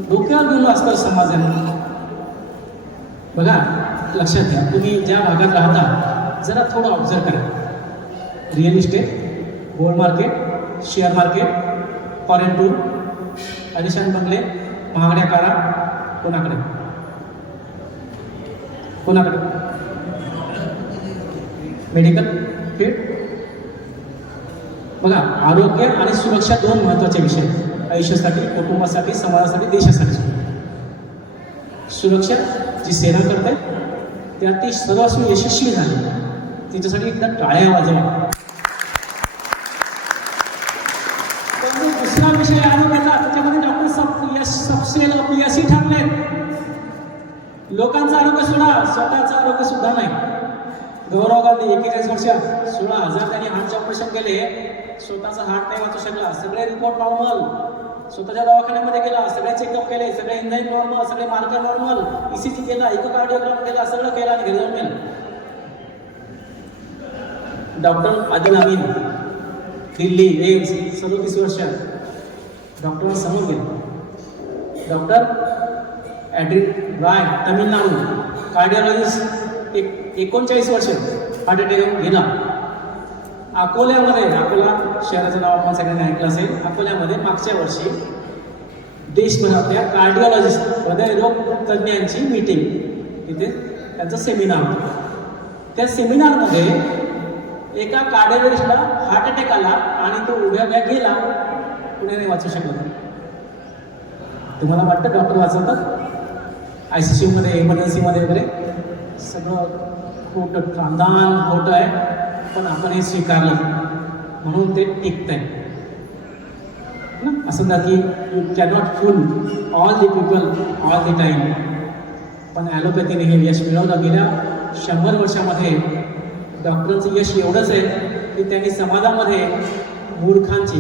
डोक्यावर घेऊन असतं समाजाने. बघा लक्षात घ्या, तुम्ही ज्या भागात राहता जरा थोडं ऑब्झर्व करा. Real estate, gold market, share market, foreign tour, आलिशान बंगले, महागड्या कारा, कोणाकडे? Medical field. बघा आरोग्य आणि सुरक्षा दोन महत्त्वाचे विषय आयुष्यासाठी, कुटुंबासाठी, समाजासाठी, देशासाठी. सुरक्षा जी सेना करते त्यात ती सर्वस्वी यशस्वी झाली. तिच्यासाठी एकदा टाळ्या वाजवा. पण दुसरा विषय आरोग्याचा, त्याच्यामध्ये डॉक्टर यश सबसेल अपयशी ठरले. लोकांचं आरोग्य सोडा, स्वतःचं आरोग्य सुद्धा नाही. गौरव गांधी 41 वर्षात 16,000 त्यांनी हार्टचे ऑपरेशन केले. स्वतःचा हार्ट नाही वाचू शकला. सगळे रिपोर्ट नॉर्मल. स्वतःच्या दवाखान्यामध्ये गेला, सगळे चेकअप केले, सगळे इंजाईम नॉर्मल, सगळे मार्कर नॉर्मल, ECG केला, इकोकार्डिओग्राम केला, सगळं केलं आणि घरी जाऊन गेलं. डॉक्टर आदिल अमीन, दिल्ली एम्स, 37 वर्षात डॉक्टरांसमोर गेले. डॉक्टर ॲड्रिक राय, तमिळनाडू, कार्डिओलॉजिस्ट, 39 वर्ष, हार्ट अटॅक येऊन गेला. अकोल्यामध्ये, अकोला शहराचं नाव आपण सगळ्यांनी ऐकलं असेल, अकोल्यामध्ये मागच्या वर्षी देशभरातल्या कार्डिओलॉजिस्ट, हृदयरोग तज्ज्ञांची मीटिंग, तिथे त्यांचं सेमिनार होतं. त्या सेमिनारमध्ये एका कार्डिओलॉजिस्टला हार्ट अटॅक आला आणि तो उभ्या गेला, पुढे नाही वाचू शकला. तुम्हाला वाटतं डॉक्टर वाचवतात? ICCUमध्ये, इमर्जन्सीमध्ये वगैरे सगळं खोटं, खानदान खोटं आहे, पण आपण हे स्वीकारलं म्हणून ते टिकतंय ना. असं ना की you cannot full all the people all the time. पण ॲलोपॅथीने हे यश मिळवलं. गेल्या 100 वर्षामध्ये डॉक्टरांचं यश एवढंच आहे की त्यांनी समाजामध्ये मूर्खांची,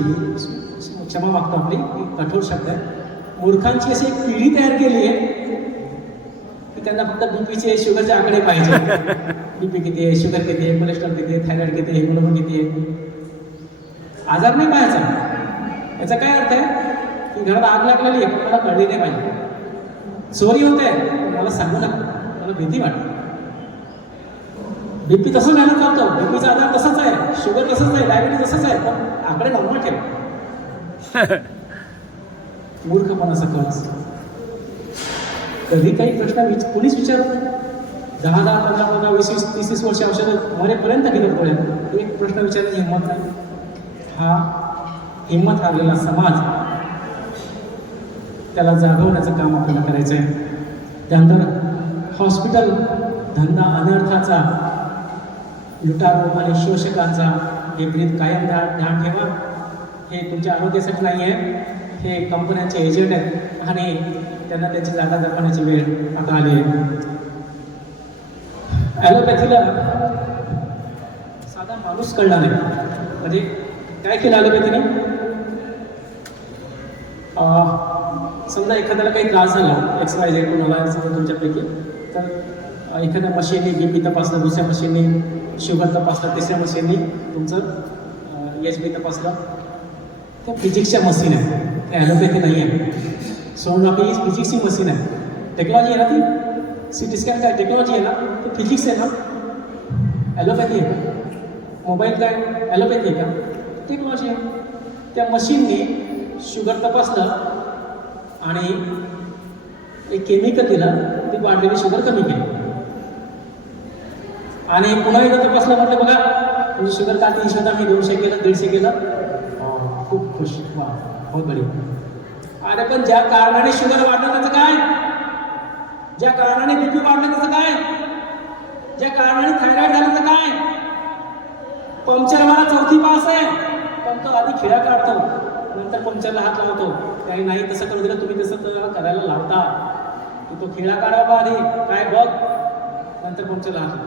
क्षमा मागतो आपली कठोर शब्द आहे, मूर्खांची अशी एक पिढी तयार केली आहे की त्यांना फक्त बीपीचे, शुगरचे आकडे पाहिजे. बीपी किती आहे, शुगर किती आहे, कोलेस्ट्रॉल किती आहे, थायरॉइड किती आहे, हिमोग्लोबिन किती आहे. आजार नाही पाहायचा. याचा काय अर्थ आहे की घरात आग लागलेली आहे, मला कळली नाही पाहिजे. चोरी होते, मला सांगू नका, मला भीती वाटते. बीपी तसं मेहनत करतो, बीपीचा आजार तसाच आहे, शुगर तसंच आहे, डायबिटीज तसंच आहे, पण आकडे नॉर्मल ठेवा. मूर्खपणाचा कळस. कधी काही प्रश्न पोलीस विचारत नाही. 10, 15, 20, 30 वर्ष औषधं मरेपर्यंत घेतात गोळ्या. एक प्रश्न विचारण्याची हिंमत नाही. हा हिंमत हारलेला समाज त्याला जागवण्याचं काम आपल्याला करायचं आहे. त्यानंतर हॉस्पिटल धंदा अनर्थाचा, लुटारू आणि शोषकांचा विपरीत कायम ध्यान ठेवा. हे तुमच्या आरोग्यासाठी नाही आहे, हे कंपन्यांचे एजंट आहेत आणि त्यांना त्याची जागा दाखवण्याची वेळ आता आली आहे. ॲलोपॅथीला साधा माणूस कळला नाही. म्हणजे काय केलं ॲलोपॅथीने? समजा एखाद्याला काही त्रास झाला, XYZ कोणाला समजा तुमच्यापैकी, तर एखाद्या मशीनने BP तपासलं, दुसऱ्या मशीनने शुगर तपासलं, तिसऱ्या मशीनने तुमचं HB तपासलं. त्या फिजिक्सच्या मशीन आहे, त्या ॲलोपॅथी नाही आहे. सोनोग्राफी ही फिजिक्सची मशीन आहे. टेक्नॉलॉजी आहे ना ती, CT स्कॅन काय टेक्नॉलॉजी आहे ना, ती फिजिक्स आहे ना. ॲलोपॅथी आहे का? मोबाईल काय ॲलोपॅथी आहे का? टेक्नॉलॉजी आहे. त्या मशीनने शुगर तपासलं आणि एक केमिकल दिलं, ती वाढलेली शुगर कमी केली. आणि पुन्हा एकदा तपासलं, म्हटलं बघा तुझी शुगर का 300 होता, मी 200 केलं, 150 केलं. खूप खुश, वा बहुत बढिया. अरे पण ज्या कारणाने शुगर वाढलं त्याचं काय? ज्या कारणाने BP वाढलं त्याचं काय? ज्या कारणाने थायरॉइड झालं त्याचं काय? पंक्चरवाला 4थी पास आहे, पण तो आधी खिळा काढतो, नंतर पंक्चरला हात लावतो. काही नाही तसं करू दिलं, तुम्ही तसं करायला लावता की तो खिळा काढावा आधी, काय बघ, नंतर पंक्चरला हात.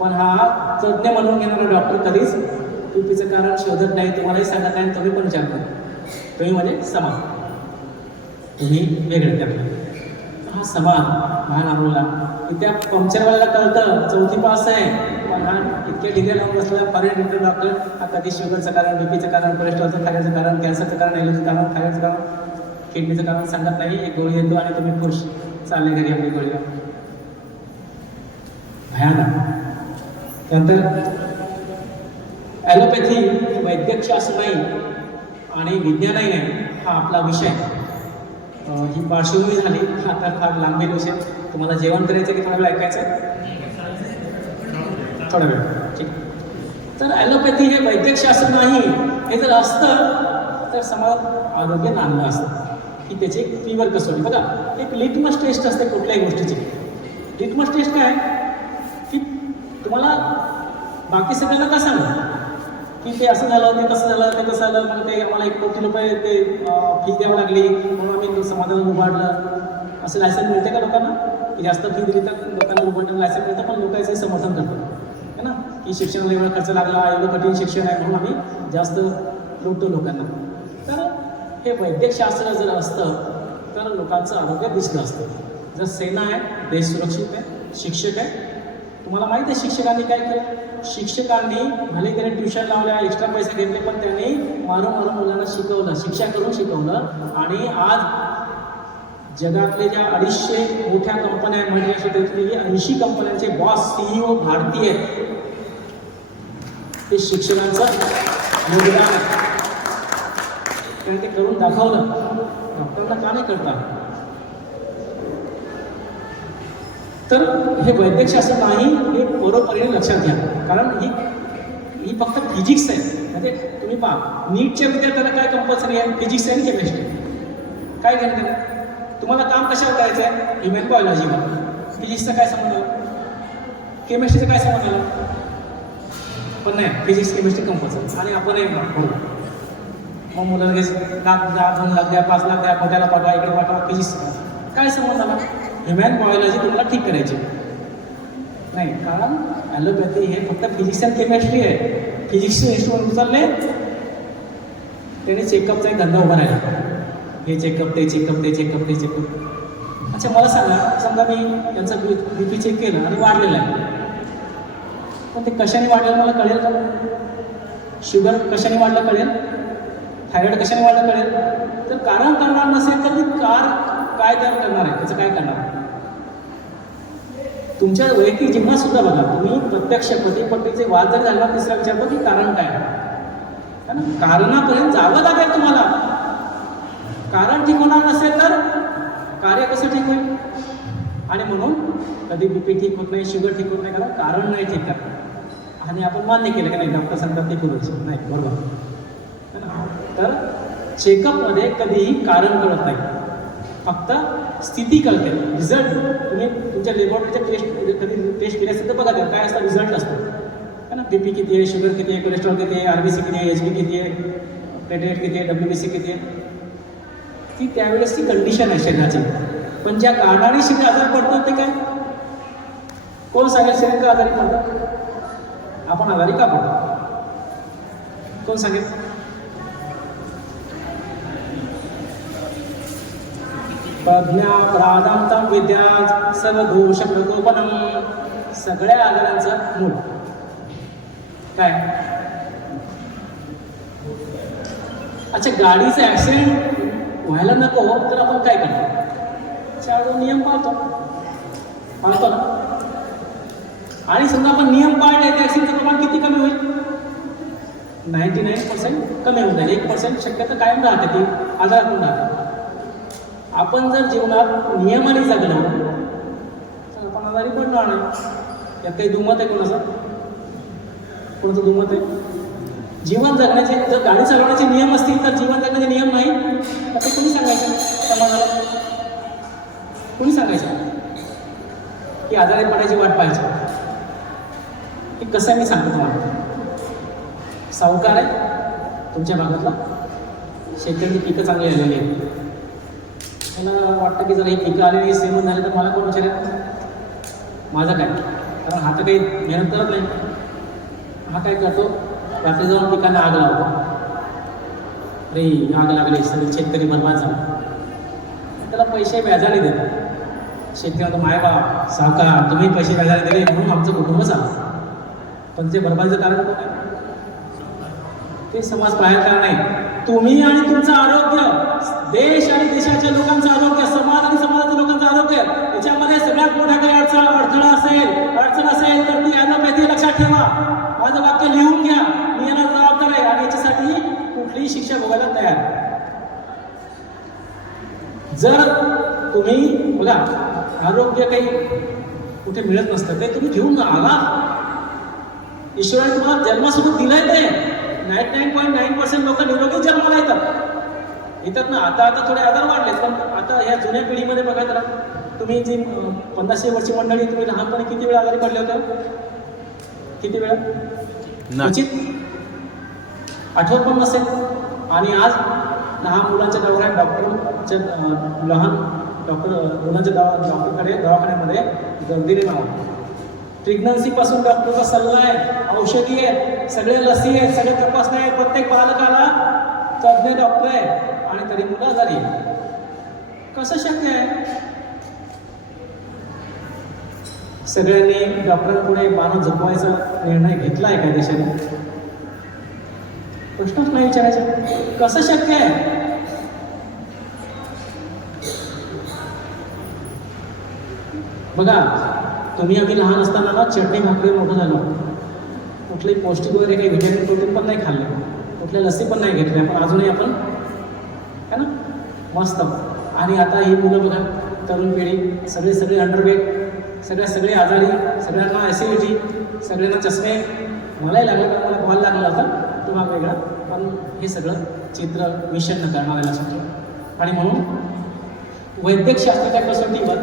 पण हा तज्ज्ञ म्हणून घेणारा डॉक्टर कधीच BPचं कारण शोधत नाही, तुम्हालाही सांगत नाही, तुम्ही पण विचार करा. तुम्ही म्हणजे समान, तुम्ही वेगळे त्याला. हा समान महान आरोला की त्या पंक्चरवाल्याला कळतं 4थी पास आहे, पण हा इतक्या डिग्री लावून बसला फॉरेन डॉक्टर डॉक्टर हा कधी शुगरचं कारण, BPचं कारण, कोलेस्ट्रॉलचं खाण्याचं कारण, कॅन्सरचं कारण, एलर्जीचं कारण, खाण्याचं कारण, किडनीचं कारण सांगत नाही. एक गोळी देतो आणि तुम्ही खुश चालले घरी आपली गोळी. भयानक. त्यानंतर ॲलोपॅथी वैद्यकशास्त्र नाही आणि विज्ञानही नाही, हा आपला विषय. ही पार्श्वभूमी झाली. आता फार लांबी विषय. तुम्हाला जेवण करायचं की थोडा वेळ ऐकायचं? थोडा वेळ, ठीक. तर ॲलोपॅथी हे वैद्यकशास्त्र नाही. हे जर असतं तर समाजात आरोग्य नांदलं असतं की त्याची एक फीवर कसोटी. बघा, एक लिटमस टेस्ट असते कुठल्याही गोष्टीची. लिटमस टेस्ट काय की तुम्हाला बाकी सगळ्यांना का सांगा की ते असं झालं, ते कसं झालं, ते कसं झालं, मग ते आम्हाला 1 कोटी रुपये ते फी द्यावी लागली, म्हणून आम्ही समाजाला उभारलं. असं लायसन मिळते का लोकांना? की जास्त फी दिली तर लोकांना उभारण्याचं लायसन मिळतं, पण लोक याचं समर्थन करतात है ना, की शिक्षणाला एवढा खर्च लागला, एवढं कठीण शिक्षण आहे म्हणून आम्ही जास्त लुटतो लोकांना. तर हे वैद्यकशास्त्र जर असतं तर लोकांचं आरोग्य दिसलं असतं. जर सेना आहे, देश सुरक्षित आहे, शिक्षक आहे. तुम्हाला माहिती आहे शिक्षकांनी काय केलं? शिक्षकांनी भले त्याने ट्युशन लावल्या, एक्स्ट्रा पैसे घेतले, पण त्यांनी मारून मुलांना शिकवलं, शिक्षा करून शिकवलं. आणि आज जगातले ज्या 250 मोठ्या कंपन्या म्हणजे त्यातली 80 कंपन्यांचे बॉस CEO भारतीय आहेत. ते शिक्षकांचं योगदान आहे. त्याने ते करून दाखवलं. डॉक्टरांना का नाही करतात? तर हे वैद्यकशास्त्र नाही, हे बरोबरीने लक्षात घ्या. कारण ही फक्त फिजिक्स आहे. म्हणजे तुम्ही पहा, नीटच्या विद्यार्थ्यांना काय कंपल्सरी आहे? फिजिक्स आणि केमिस्ट्री. काय घेणं? तुम्हाला काम कशावर करायचं आहे? ह्युमन बायोलॉजीवर. फिजिक्सचा काय संबंध आला? केमिस्ट्रीचा काय संबंध आला? पण नाही, फिजिक्स केमिस्ट्री कंपल्सरी. आणि आपण एक हो, मग मुलाला लाख द्या, 2 लाख द्या, 5 लाख द्या, पदाला पाठवा, इकडे पाठवा. फिजिक्स काय संबंध आला? ह्युमन बायोलॉजी तुम्हाला ठीक करायची नाही. कारण ॲलोपॅथी हे फक्त फिजिक्स आणि केमिस्ट्री आहे. फिजिक्सचे इन्स्ट्रुमेंट उचलले, त्याने चेकअपचा एक धंदा उभा राहिला. हे चेकअप, ते चेकअप, ते चेकअप, ते चेकअप. अच्छा, मला सांगा, समजा मी त्यांचं BP चेक केलं आणि वाढलेलं आहे, पण ते कशाने वाढलं मला कळेल का? शुगर कशाने वाढलं कळेल? थायरॉइड कशाने वाढलं कळेल? तर कारण करणार नसेल तर ती काय तयार करणार आहे? त्याचं काय करणार? तुमच्या वैयक्तिक जीवनात सुद्धा बघा, तुम्ही प्रत्यक्ष पतीपत्नीचे वाद जर झाला, तिसरा विचारतो की कारण काय आहे ना. कारणापर्यंत जावं लागेल तुम्हाला. कारण ठीक होणार नसेल तर कार्य कसं ठीक होईल? आणि म्हणून कधी BP ठीक होत नाही, शुगर ठीक होत नाही, कारण नाही ठीक करणार. आणि आपण मान्य केलं की नाही, डॉक्टर सांगतात ते करूच नाही, बरोबर है ना. तर चेकअपमध्ये कधीही कारण कळत नाही, फक्त स्थिती कळते. रिझल्ट तुम्ही तुमच्या लॅबोरेटरीच्या कधी टेस्ट केली असेल तर बघा त्या काय असतं, रिझल्ट असतो है ना. BP किती आहे, शुगर किती आहे, कोलेस्ट्रॉल किती आहे, RBC किती आहे, HB किती आहे, प्लेटलेट किती आहे, WBC किती आहे, ती त्यावेळेसची कंडिशन आहे शरीराची. पण ज्या कारणाने शरीर आजारी पडतं ते काय, कोण सांगेल शरीर का आजारी पडतं, आपण आजारी का पडतो, कोण सांगेल. प्रज्ञा प्रादांतम विद्या सर्व दोष प्रकोपनम, सगळ्या आजारांचं मूळ काय. अच्छा, गाडीचं ॲक्सिडेंट व्हायला नको तर आपण काय करतो, चार नियम पाळतो ना. आणि समजा आपण नियम पाळले तर ॲक्सिडेंटचं प्रमाण किती कमी होईल, 99% कमी होऊन जाईल. 1% शक्यता कायम राहते, ती आजार पण राहते. आपण जर जीवनात नियमाने जगलो तर आपण आजारी पडणार नाही. यात काही दुमत आहे कोणाचं दुमत आहे. जीवन जगण्याचे, जर गाडी चालवण्याचे नियम असतील तर जीवन जगण्याचे नियम नाही तर ते कोणी सांगायचं समाजाला, कोणी सांगायचं की आजारी पडायची वाट पाहायची. हे कसं आहे मी सांगतो तुम्हाला. सावकार आहे तुमच्या भागातला, शेतकऱ्यांची पिकं चांगली आलेली आहेत, मला वाटतं की जर ही पिकं आलेली सेवन झाली तर मला कोण विचारेल माझं काय, कारण हा तर काही मेहनत करत नाही. हा काय करतो, रात्री जाऊन पिकांना आग लावतो. अरे आग लागली, सगळे शेतकरी बरबाद झाला, त्याला पैसे व्याजाने देतात. शेतकरी म्हणतो मायबाप सावकार तुम्ही पैसे व्याजाने दिले म्हणून आमचं कुटुंब चालतं. पण ते बरबादीचं कारण कोण आहे, ते समाज बाहेर कारण नाही. तुम्ही आणि तुमचं आरोग्य, देश आणि देशाच्या लोकांचं आरोग्य, समाज आणि समाजाच्या लोकांचं आरोग्य, याच्यामध्ये सगळ्यात मोठा काही अडथळा असेल तर ती ॲलोपॅथी लक्षात ठेवा. माझं वाक्य लिहून घ्या, मी याला जबाबदार आहे आणि याच्यासाठी कुठलीही शिक्षा भोगायला तयार. जर तुम्ही बघा आरोग्य काही कुठे मिळत नसतं, ते तुम्ही घेऊन आला. ईश्वराने तुम्हाला जन्मासोबत दिलंय ते. 99.9% लोक निरोगी जन्माला येतात ना. आता थोडे आजार वाढलेत, पण आता ह्या जुन्या पिढीमध्ये बघा तर तुम्ही जी 50 वर्षी मंडळी, तुम्ही लहानपणी किती वेळा आजारी पडले होते, किती वेळा क्वचित आठवत पण नसेल. आणि आज लहान मुलांच्या दवाखान्यात डॉक्टरच्या डॉक्टरकडे दवाखान्यामध्ये गर्दीने नाव. प्रेग्नन्सीपासून डॉक्टरचा सल्ला आहे, औषधी आहे, सगळे लसी आहेत, सगळे तपासण्या आहेत, प्रत्येक बालकाला तज्ञ डॉक्टर आहे आणि तरी मुलं आजारी आहे. कसं शक्य आहे. सगळ्यांनी डॉक्टरांपुढे मान झुकवायचा निर्णय घेतला आहे का देशाने, प्रश्नच नाही विचारायचा. कसं शक्य आहे. बघा तुम्ही आम्ही लहान असताना ना चटणी भाकरी मोठं झालो, कुठले पौष्टिक वगैरे काही व्हिटॅमिन प्रोटीन पण नाही खाल्ले, कुठल्या लसी पण नाही घेतल्या, पण अजूनही आपण है ना मस्त. आणि आता ही मुलं बघा, तरुण पिढी सगळे अंडरवेट, सगळे आजारी, सगळ्यांना ॲसिडिटी, सगळ्यांना चष्मे. मलाही लागलं, पण मला बॉल लागला होता तो भाग वेगळा, पण हे सगळं चित्र मिशन न करणाऱ्याला सांगतो. आणि म्हणून वैद्यकशास्त्राच्या कसोटीवर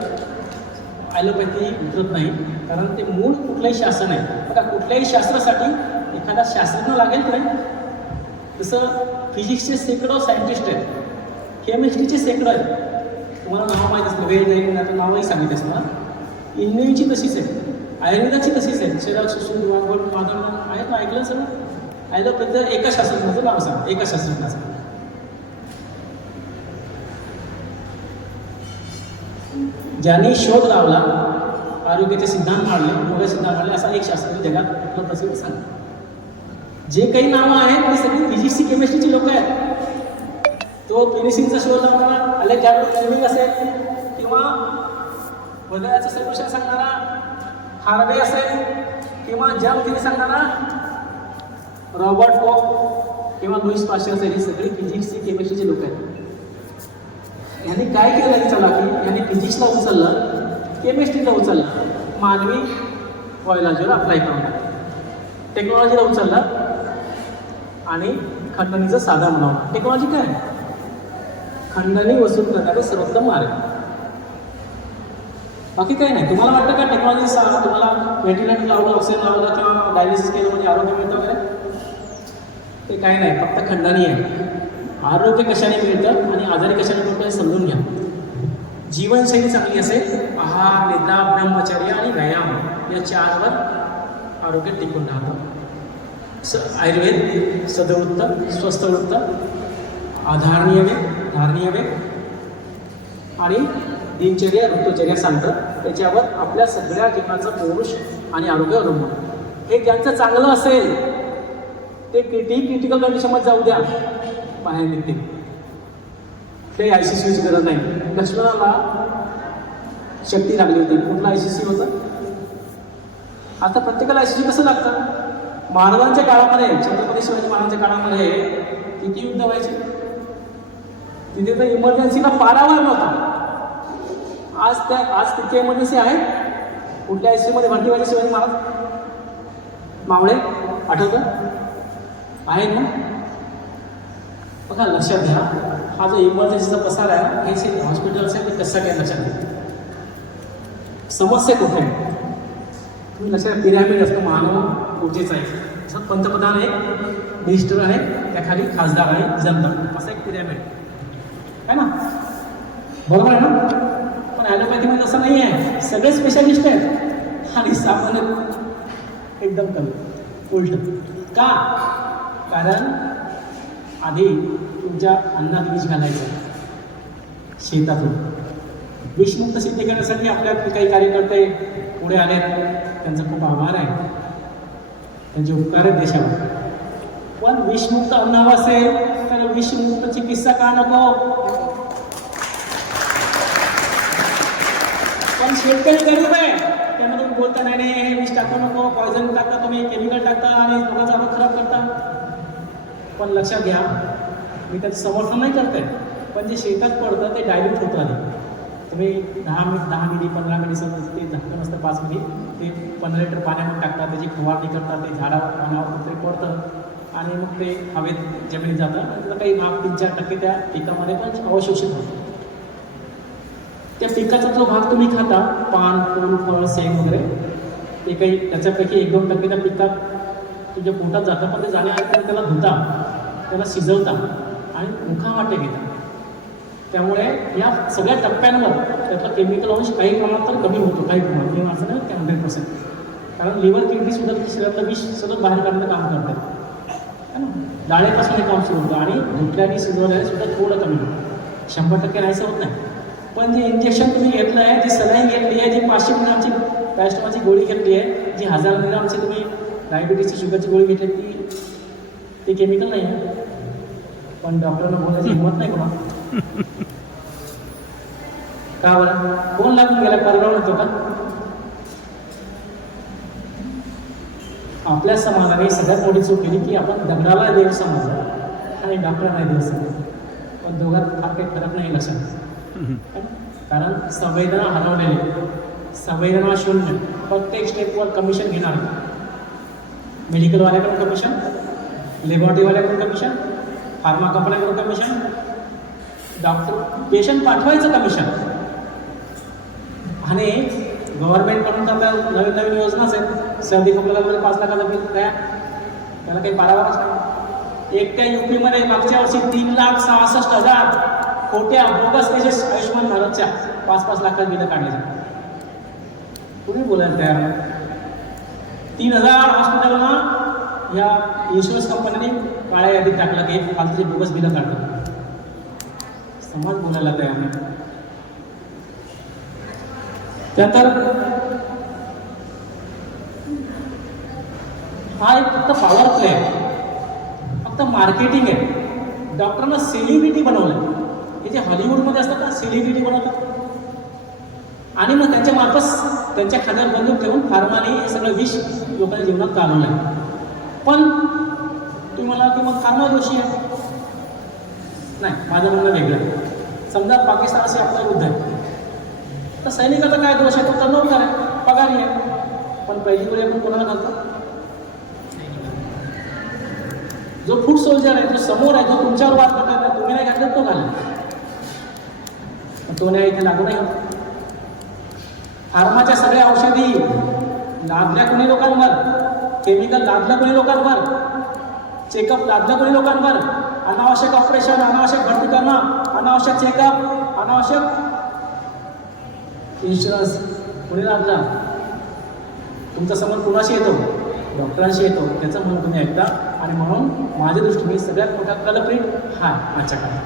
ॲलोपॅथी उतरत नाही, कारण ते मूळ कुठलंही शास्त्र नाही. बघा कुठल्याही शास्त्रासाठी एखादा शास्त्रज्ञ लागेल की नाही. जसं फिजिक्सचे शेकडो सायंटिस्ट आहेत, केमिस्ट्रीचे शेकडो आहेत. तुम्हाला नाव माहीत असतं, वेळ जाईल नाही तर नावही सांगितलं असतं. इंग्लिशची तशीच आहे, आयुर्वेदाची तशीच आहे. शरीरात सुश्रुत दिवाणभट माधव आहेत ना, ऐकलं सगळं. ॲलोपॅथी एका शास्त्रज्ञाचं नाव सांग, एका शास्त्रज्ञाचं. ज्यांनी शोध लावला, आरोग्याचे सिद्धांत मांडले, योगा सिद्धांत मांडले, असा एक शास्त्रज्ञ जगात आपलं प्रसिद्ध सांगा. जे काही नावं आहेत ते सगळी फिजिक्सची केमिस्ट्रीची लोक आहेत. तो पेनिसिनचा शोध लावणारा अलेक्झांडर फ्लेमिंग असेल, किंवा बदलाचं सोल्युशन सांगणारा हार्वे असेल, किंवा जम थिअरी सांगणारा रॉबर्ट कोक, किंवा लुईस पाश्चर असेल, ही सगळी फिजिक्सची केमिस्ट्रीची लोक आहेत. यांनी काय केलं चला की यांनी फिजिक्सला उचललं, केमिस्ट्रीला उचललं, मानवी बायोलॉजीवर अप्लाय करून टेक्नॉलॉजीला उचललं आणि खंडणीचं साधन बनवलं. टेक्नॉलॉजी काय खंडणी वसूल करण्याचा सर्वोत्तम मार्ग. बाकी काही नाही. तुम्हाला वाटतं का टेक्नॉलॉजी तुम्हाला व्हेंटिलेटर लावलं, ऑक्सिजन लावलं किंवा डायलिसिस केलं म्हणजे आरोग्य मिळतं वगैरे? ते काही नाही, फक्त खंडणी आहे. आरोग्य कशाने मिळतं आणि आजारी कशाने मिळतं हे समजून घ्या. जीवनशैली चांगली असेल, आहार, निद्रा, ब्रह्मचर्य आणि व्यायाम या 4वर आरोग्य टिकून राहतं. आयुर्वेद सदवृत्त, स्वस्थवृत्त, आधारणीय वेग, धारणीय वेग आणि दिनचर्या, ऋतुचर्या सांगतं. त्याच्यावर आपल्या सगळ्या जीवनाचं पौरुष आणि आरोग्य अवलंबून. हे ज्यांचं चांगलं असेल ते क्रिटिकल कंडिशनमध्ये जाऊ द्या, बाहेर निघतील. कुठल्याही ICCUची गरज नाही. लक्ष्मणाला शक्ती लागली होती, कुठला ICCU होतं? आता प्रत्येकाला ICCU कसं लागतं? महाराजांच्या काळामध्ये, छत्रपती शिवाजी महाराजांच्या काळामध्ये किती युद्ध व्हायचे? तिथे तर इमर्जन्सीला पारावर नव्हता. आज तिथे इमर्जन्सी आहे. कुठल्या ICCUमध्ये भरती व्हायचे शिवाजी महाराज? मावळे आठवतं आहे ना? बघा, लक्षात घ्या, हा जो इमर्जन्सीचा प्रसार आहे, हे जे हॉस्पिटल्स आहे ते कसं काय लक्षात घ्या. समस्या कुठे आहे? तुम्ही लक्षात घ्या, पिरॅमिड असतो मानव ऊर्जेचा आहे. असं पंतप्रधान आहे, मिनिस्टर आहे, त्याखाली खासदार आहे, जनता, असं एक पिरॅमिड आहे ना? बरोबर आहे ना? पण ॲलोपॅथीमध्ये असं नाही आहे. सगळे स्पेशालिस्ट आहेत आणि सामान्य एकदम कमी, उलट. का? कारण आधी तुमच्या अन्नात विष घालायचं शेतातून. विषमुक्त सिद्ध करण्यासाठी आपल्यात काही कार्यकर्ते पुढे आले, त्यांचा खूप आभार आहे, त्यांचे उपकार आहेत देशावर. पण विषमुक्त अन्न हवं असेल तर विषमुक्त चिकित्सा का नको? पण शेतकरी गरीब आहे, त्यामुळे तुम्ही बोलता नाही हे विष टाकू नको, पॉयझन टाकता, तुम्ही केमिकल टाकता आणि लोकांचा आरोग्य खराब करता. पण लक्षात घ्या, मी त्याचं समर्थन नाही करते, पण जे शेतात पडतं ते डायल्यूट होतं आधी. तुम्ही 10 मिली 15 मिली समज ते झाकण असतं 5 मिली, ते 15 लिटर पाण्यामध्ये टाकतात, त्याची फवारणी करतात, ते झाडावर पाण्यावर कुठे पडतं आणि मग ते हवेत जमिनीत जातं आणि त्याचा काही भाग 3-4% त्या पिकामध्ये पण अवशोषित होतं. त्या पिकाचा जो भाग तुम्ही खाता, पान, फूल, फळ, शेंग वगैरे, ते काही त्याच्यापैकी 1-2% त्या पिकात तुझ्या पोटात जातं. पण ते जाण्याआधी त्याला धुता, त्याला शिजवता आणि मुखावाटे घेता. त्यामुळे या सगळ्या टप्प्यांवर त्यातला केमिकल अंश काही प्रमाणात तर कमी होतो, काही प्रमाणात, किंवा असं नाही की 100%. कारण लिव्हर किडनी सुद्धा शरीरातलं विष सतत बाहेर काढण्याचं काम करतात है ना. डाळेपासून हे काम सुरू होतं आणि धुतल्याने शिजवल्याने सुद्धा थोडं कमी होतं. 100% राहायचं होत नाही. पण जे इंजेक्शन तुम्ही घेतलं आहे, जी सलाईन घेतली आहे, जी 500 मिलीग्रामची पॅरासिटामॉलची गोळी घेतली आहे, जी 1000 मिलीग्रामची तुम्ही डायबिटीसची शुगरची गोळी घेतली, ती केमिकल नाही आहे. पण डॉक्टरला बोलायची हिंमत नाही कोणा. का बरं? कोण लागून गेला? परगाव होतो का? आपल्या समाजाने सगळ्यात मोठी चूक केली की आपण दगडाला देव समजला आणि डॉक्टरांना देव समजला. पण दोघात फार काही फरक नाही लक्षात. कारण संवेदना हरवलेली, संवेदना शून्य. प्रत्येक स्टेपवर कमिशन घेणार. मेडिकलवाल्याकडून कमिशन, लॅबॉरेटरीवाल्याकडून कमिशन, फार्मा कंपन्याकडून कमिशन, डॉक्टर पेशंट पाठवायचं कमिशन. आणि गव्हर्नमेंटकडून आता नवीन नवीन योजनाच आहेत. सर्दी खोकला 5 लाखाचं बिल तयार, त्याला काही पारावारच नाही. एकट्या UPमध्ये मागच्या वर्षी 3,66,000 खोट्या बोगस केसेस आयुष्यमान भारतच्या 5-5 लाखात बिलं काढले. कुणी बोलायला तयार नाही. 3,000 हॉस्पिटलना या इन्शुरन्स कंपन्यांनी काळ्या यादीत टाकलं की फालतूची बोगस बिलं काढतात. समाज बोलायला तयार नाही. त्यानंतर हा एक फक्त पॉवर प्ले आहे, फक्त मार्केटिंग आहे. डॉक्टरांना सेलिब्रिटी बनवलं. हे जे हॉलिवूडमध्ये असतात ना, सेलिब्रिटी बनवतात आणि मग त्यांच्या मार्फत त्यांच्या खात्यात बंदूक ठेवून फार्माने हे सगळं विष लोकांच्या जीवनात चालवलं आहे. पण तुम्ही मला की मग फार्मा दोषी आहे? नाही, माझं म्हणणं वेगळं. समजा पाकिस्तानाशी आपला युद्ध आहे, तर सैनिकाचा काय दोष आहे? तो तनवकार आहे, पगारी आहे. पण पहिली गोळी आपण कोणाला घालतो? जो फूट सोल्जर आहे, जो समोर आहे, जो तुमच्यावर वाद करत आहे, तुम्ही नाही घातलं तो घाला. तो न्याय इथे लागू नाही होत. फार्माच्या सगळ्या औषधी लादल्या कोणी लोकांवर, केमिकल लादलं कोणी लोकांवर, चेकअप लादलं कोणी लोकांवर, अनावश्यक ऑपरेशन, अनावश्यक भरती करणं, अनावश्यक चेकअप, अनावश्यक इन्शुरन्स कोणी लादला? तुमचा समोर कुणाशी येतो? डॉक्टरांशी येतो. त्याचं म्हणून तुम्ही ऐकता. आणि म्हणून माझ्या दृष्टीने सगळ्यात मोठा कलप्रिट हा आजच्या काळात.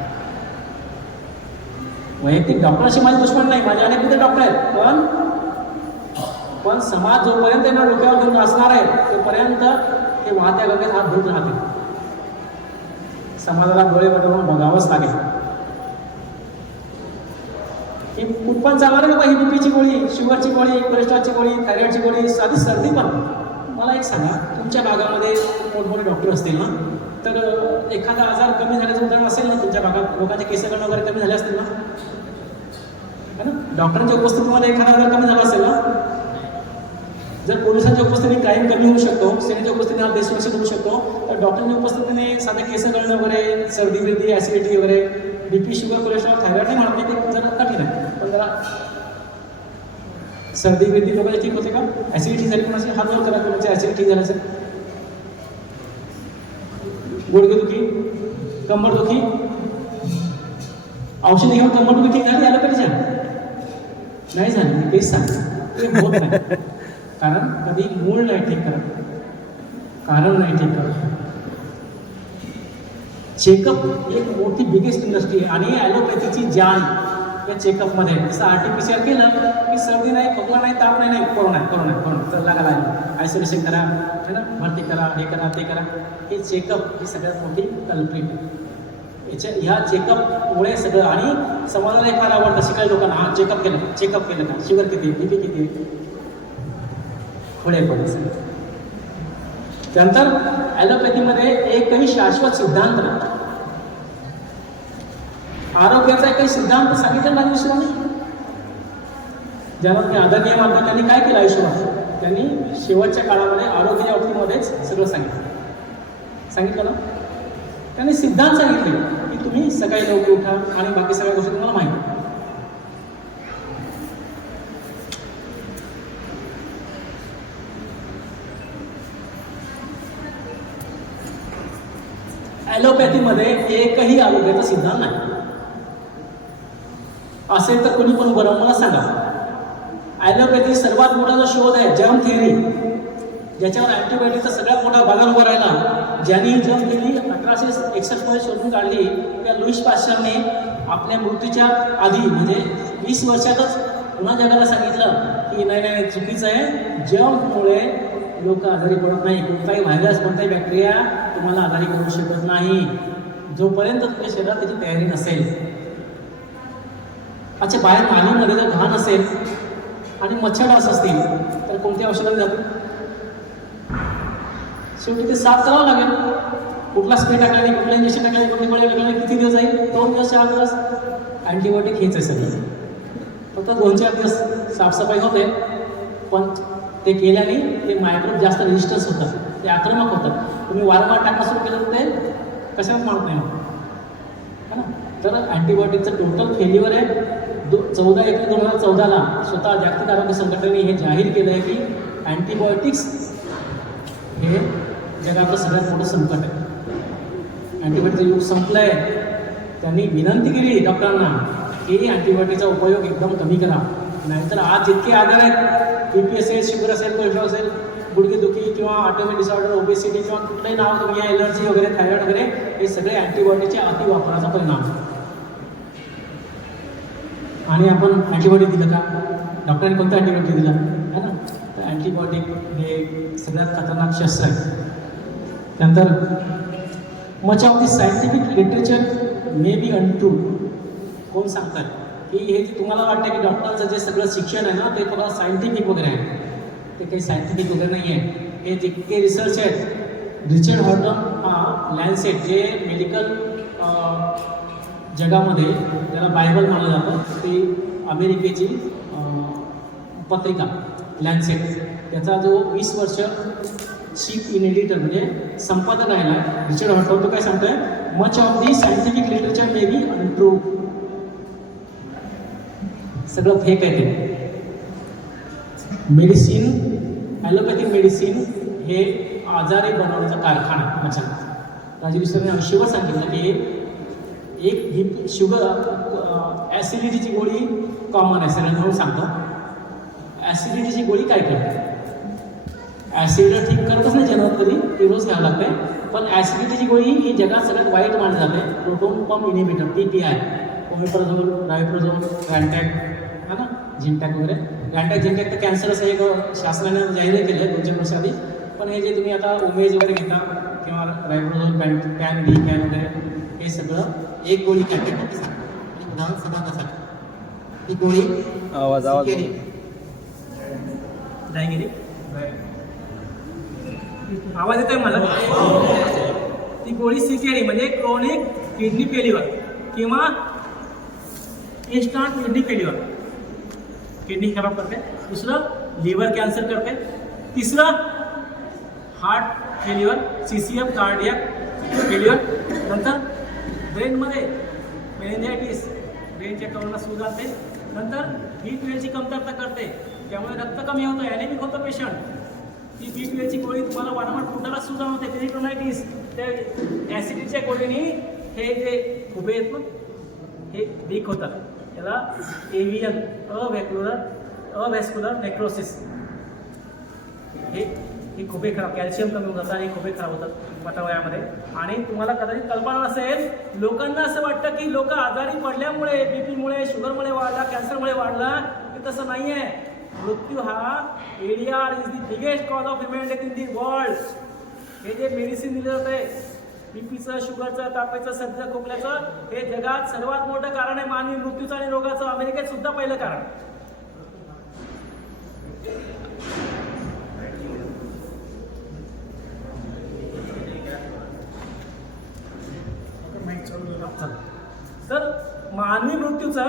वैयक्तिक डॉक्टरांशी माझे दुश्मन नाही, माझे अनेक मित्र डॉक्टर आहेत, पण समाज जोपर्यंत त्यांना डोक्यावर घेऊन असणार आहे तोपर्यंत हे वाहत्या गंगेत हात धुत राहतील. समाजाला डोळे बदलून बघावंच लागेल. ही कुठपण चालणार आहे बाबा, ही बीपीची गोळी, शुगरची गोळी, कोलेस्ट्रॉलची गोळी, थायरॉइडची गोळी, साधी सर्दी पण. मला एक सांगा, तुमच्या भागामध्ये मोठमोठे डॉक्टर असतील ना, तर एखादा आजार कमी झाल्याचं उदाहरण असेल ना तुमच्या भागात? लोकांचे केस करणं वगैरे कमी झाले असतील ना, है ना? डॉक्टरांच्या उपस्थितीमध्ये एखादा आजार कमी झाला असेल ना. जर पोलिसांच्या उपस्थितीने क्राईम कमी होऊ शकतो, सेनेच्या उपस्थितीने हा देश सुरक्षित होऊ शकतो, तर डॉक्टरांच्या उपस्थितीने साध्या केस करणं वगैरे, सर्दी बिर्दी, ॲसिडिटी वगैरे, बीपी, शुगर, कोलेस्ट्रॉल, थायरॉइड नाही म्हणत मी, ते जरा कठीण आहे. पण जरा सर्दी बिर्दी वगैरे ठीक होते का? ॲसिडिटी झाली पण असेल, हात वर करा तुमची ॲसिडिटी झालं असेल. गुडघेदुखी, कंबरदुखी, औषधी घेऊन कंबरदुखी ठीक झाली? ॲलोपॅथीच्या नाही झाली. मी तेच सांगतो, ते होत नाही. कारण कधी मूळ नाही ठीक करत, कारण नाही ठीक करत. चेकअप एक मोठी बिगेस्ट इंडस्ट्री आहे आणि ॲलोपॅथीची जान या चेकअपमध्ये. जसं RT-PCR केलं की सर्दी नाही, खोकला नाही, ताप नाही, कोरोना तर लागा लागला, आयसोलेशन करा, है ना, भरती करा, हे करा, ते करा. हे चेकअप ही सगळ्यात मोठी कल्प्रिट आहे. ह्या चेकअपमुळे सगळं. आणि समाजाला एक फार आवडतं शिकाय लोकांना, हा चेकअप केलं का, शुगर किती, बीपी किती, खोडे पडे. त्यानंतर ॲलोपॅथीमध्ये एकही शाश्वत सिद्धांत नाही. आरोग्याचा एकही सिद्धांत सांगितलं नाही विश्वाने. ज्याला मी आदरणीय मानतो त्यांनी काय केलं आयुष्यभर? त्यांनी शेवटच्या काळामध्ये आरोग्याच्या बाबतीमध्येच सगळं सांगितलं ना. त्यांनी सिद्धांत सांगितले की तुम्ही सकाळी लवकर उठा आणि बाकी सगळ्या गोष्टी तुम्हाला माहिती. ॲलोपॅथीमध्ये एकही आरोग्याचा सिद्धांत नाही. असेल तर कोणी पण उभं राहून मला सांगा. ॲलोपॅथी सर्वात मोठा जो शोध आहे जर्म थेअरी, ज्याच्यावर अँटीबायोटिकचा सगळ्यात मोठा बाजार उभा राहिला, ज्यांनी जर्म थेअरी 1861 मध्ये शोधून काढली, त्या लुईस पाश्चरने आपल्या मृत्यूच्या आधी म्हणजे 20 वर्षातच पुन्हा जगाला सांगितलं की नाही चुकीचं आहे. जर्ममुळे लोक आजारी पडत नाही. कोणताही व्हायरस, कोणताही बॅक्टेरिया तुम्हाला आजारी करू शकत नाही जोपर्यंत तुमच्या शरीरात त्याची तयारी नसेल. अच्छा, बाहेर नालीमध्ये जर घाण असेल आणि मच्छरडास असतील तर कोणत्या औषधाने जातो? शेवटी ते साफ करावं लागेल. कुठला स्प्रे टाकला नाही, कुठला इंजेक्शन टाकला नाही, कुठली गोळी टाकला नाही, किती दिवस जाईल? 2 दिवस 4 दिवस. अँटीबायोटिक हेच आहे सगळं. फक्त 2-4 दिवस साफसफाई होते, पण ते केल्याने ते मायक्रोब जास्त रेजिस्टन्स होतात, ते आक्रमक होतात. तुम्ही वारंवार टाकणं सुरू केलं तर ते कशात मारत नाही है ना. तर अँटीबायोटिकचं टोटल फेल्युअर आहे. 14 एप्रिल 2014ला स्वतः जागतिक आरोग्य संघटनेने हे जाहीर केलं आहे की अँटीबायोटिक्स हे जगातलं सगळ्यात मोठं संकट आहे. अँटीबायोटिकचं युग संपलं आहे. त्यांनी विनंती केली डॉक्टरांना की अँटीबायोटिकचा उपयोग एकदम कमी करा, नाहीतर आज जितके आजार आहेत, BP असेल, शुगर असेल, कोलेस्ट्रॉल असेल, गुडघेदुखी किंवा ऑटोमेट डिसऑर्डर, ओबेसिटी किंवा कुठलंही नाव तुम्ही एलर्जी वगैरे, थायरॉइड वगैरे, हे सगळे अँटीबायोटिकच्या अतिवापराचा परिणाम. आणि आपण अँटीबायोटिक दिलं का? डॉक्टरांनी कोणतं अँटीबायोटिक दिलं है ना. तर अँटीबायोटिक हे सगळ्यात खतरनाक शस्त्र आहे. त्यानंतर much of the scientific literature may be untrue. कोण सांगतात की हे जे तुम्हाला वाटतं की डॉक्टरचं जे सगळं शिक्षण आहे ना ते थोडं सायंटिफिक वगैरे आहे, ते काही सायंटिफिक वगैरे नाही आहे. हे जितके रिसर्च आहेत, रिचर्ड हॉर्टन हा लॅन्सेट जे मेडिकल जगामध्ये त्याला बायबल मानलं जातं, ती अमेरिकेची पत्रिका लॅन्सेट, त्याचा जो 20 वर्ष चीफ इन एडिटर म्हणजे संपादक राहिला रिचर्ड हॉर्टन, तो काय सांगतोय, much of the scientific literature may be untrue. सगळं फेक आहे ते. मेडिसिन, ॲलोपॅथिक मेडिसिन हे आजारी बनवण्याचा कारखाना अचानक. राजीव सरांनी आयुष्यभर सांगितलं की एक ॲसिडिटीची गोळी कॉमन आहे, सगळ्यांना म्हणून सांगतो. ॲसिडिटीची गोळी काय करते? ॲसिड ठीक करतच नाही जेवणात कधी, ती रोज घ्यावं लागते. पण ॲसिडिटीची गोळी ही जगात सगळ्यात वाईट मानली जाते. प्रोटॉन पंप इनिबिटर PPI, ओमिप्राझोल, रायप्रोझोल, रॅन्टॅक है ना, झिंटॅक वगैरे. रॅन्टॅक झिंटॅक तर कॅन्सर असं एक शासनाने जाहीर केलं आहे 2-3 वर्ष आधी. पण हे जे तुम्ही आता ओमेज वगैरे घेता किंवा रायप्रोझोल, पॅन डी कॅन वगैरे, हे सगळं एक गोळी कॅन्टॅक उदाहरण समाजासाठी. ही गोळी आवाज जायगिरी आवाज येतोय मला. ती गोळी CKD म्हणजे क्रोनिक किडनी फेल्युअर किंवा इन्स्टंट किडनी फेल्युअर, किडनी खराब करते. दुसरं लिव्हर कॅन्सर करते. तिसरं heart failure, CCF cardiac failure. नंतर ब्रेनमध्ये मेनिंजायटिस, ब्रेनच्या कवरला सूज आणते. नंतर B12ची कमतरता करते, त्यामुळे रक्त कमी होतं, ॲनेमिक होतं पेशंट. ती B12ची गोळी तुम्हाला वारंवार पोटाला सूज आणते, पेरिटोनायटिस. त्या ॲसिडिटीच्या गोळीने हे जे खुबे आहेत ना, हे लीक होतात. त्याला AVN, अव्हॅस्क्युलर नेक्रोसिस. हे खुबे खराब, कॅल्शियम कमी होऊन जातं आणि खुबे खराब होतात वातावरणामध्ये. आणि तुम्हाला कदाचित कल्पना नसेल, लोकांना असं वाटतं की लोक आजारी पडल्यामुळे, BPमुळे, शुगरमुळे वाढला, कॅन्सरमुळे वाढला. ते तसं नाही आहे. मृत्यू हा ADR is the biggest cause of human death in the world. हे जे मेडिसिन दिलं जातं BPचं, शुगरचं, तापाचं, सर्दीचं, खोकल्याचं, हे जगात सर्वात मोठं कारण आहे मानवी मृत्यूचं आणि रोगाचं. अमेरिकेत सुद्धा पहिलं कारण. तर मानवी मृत्यूचा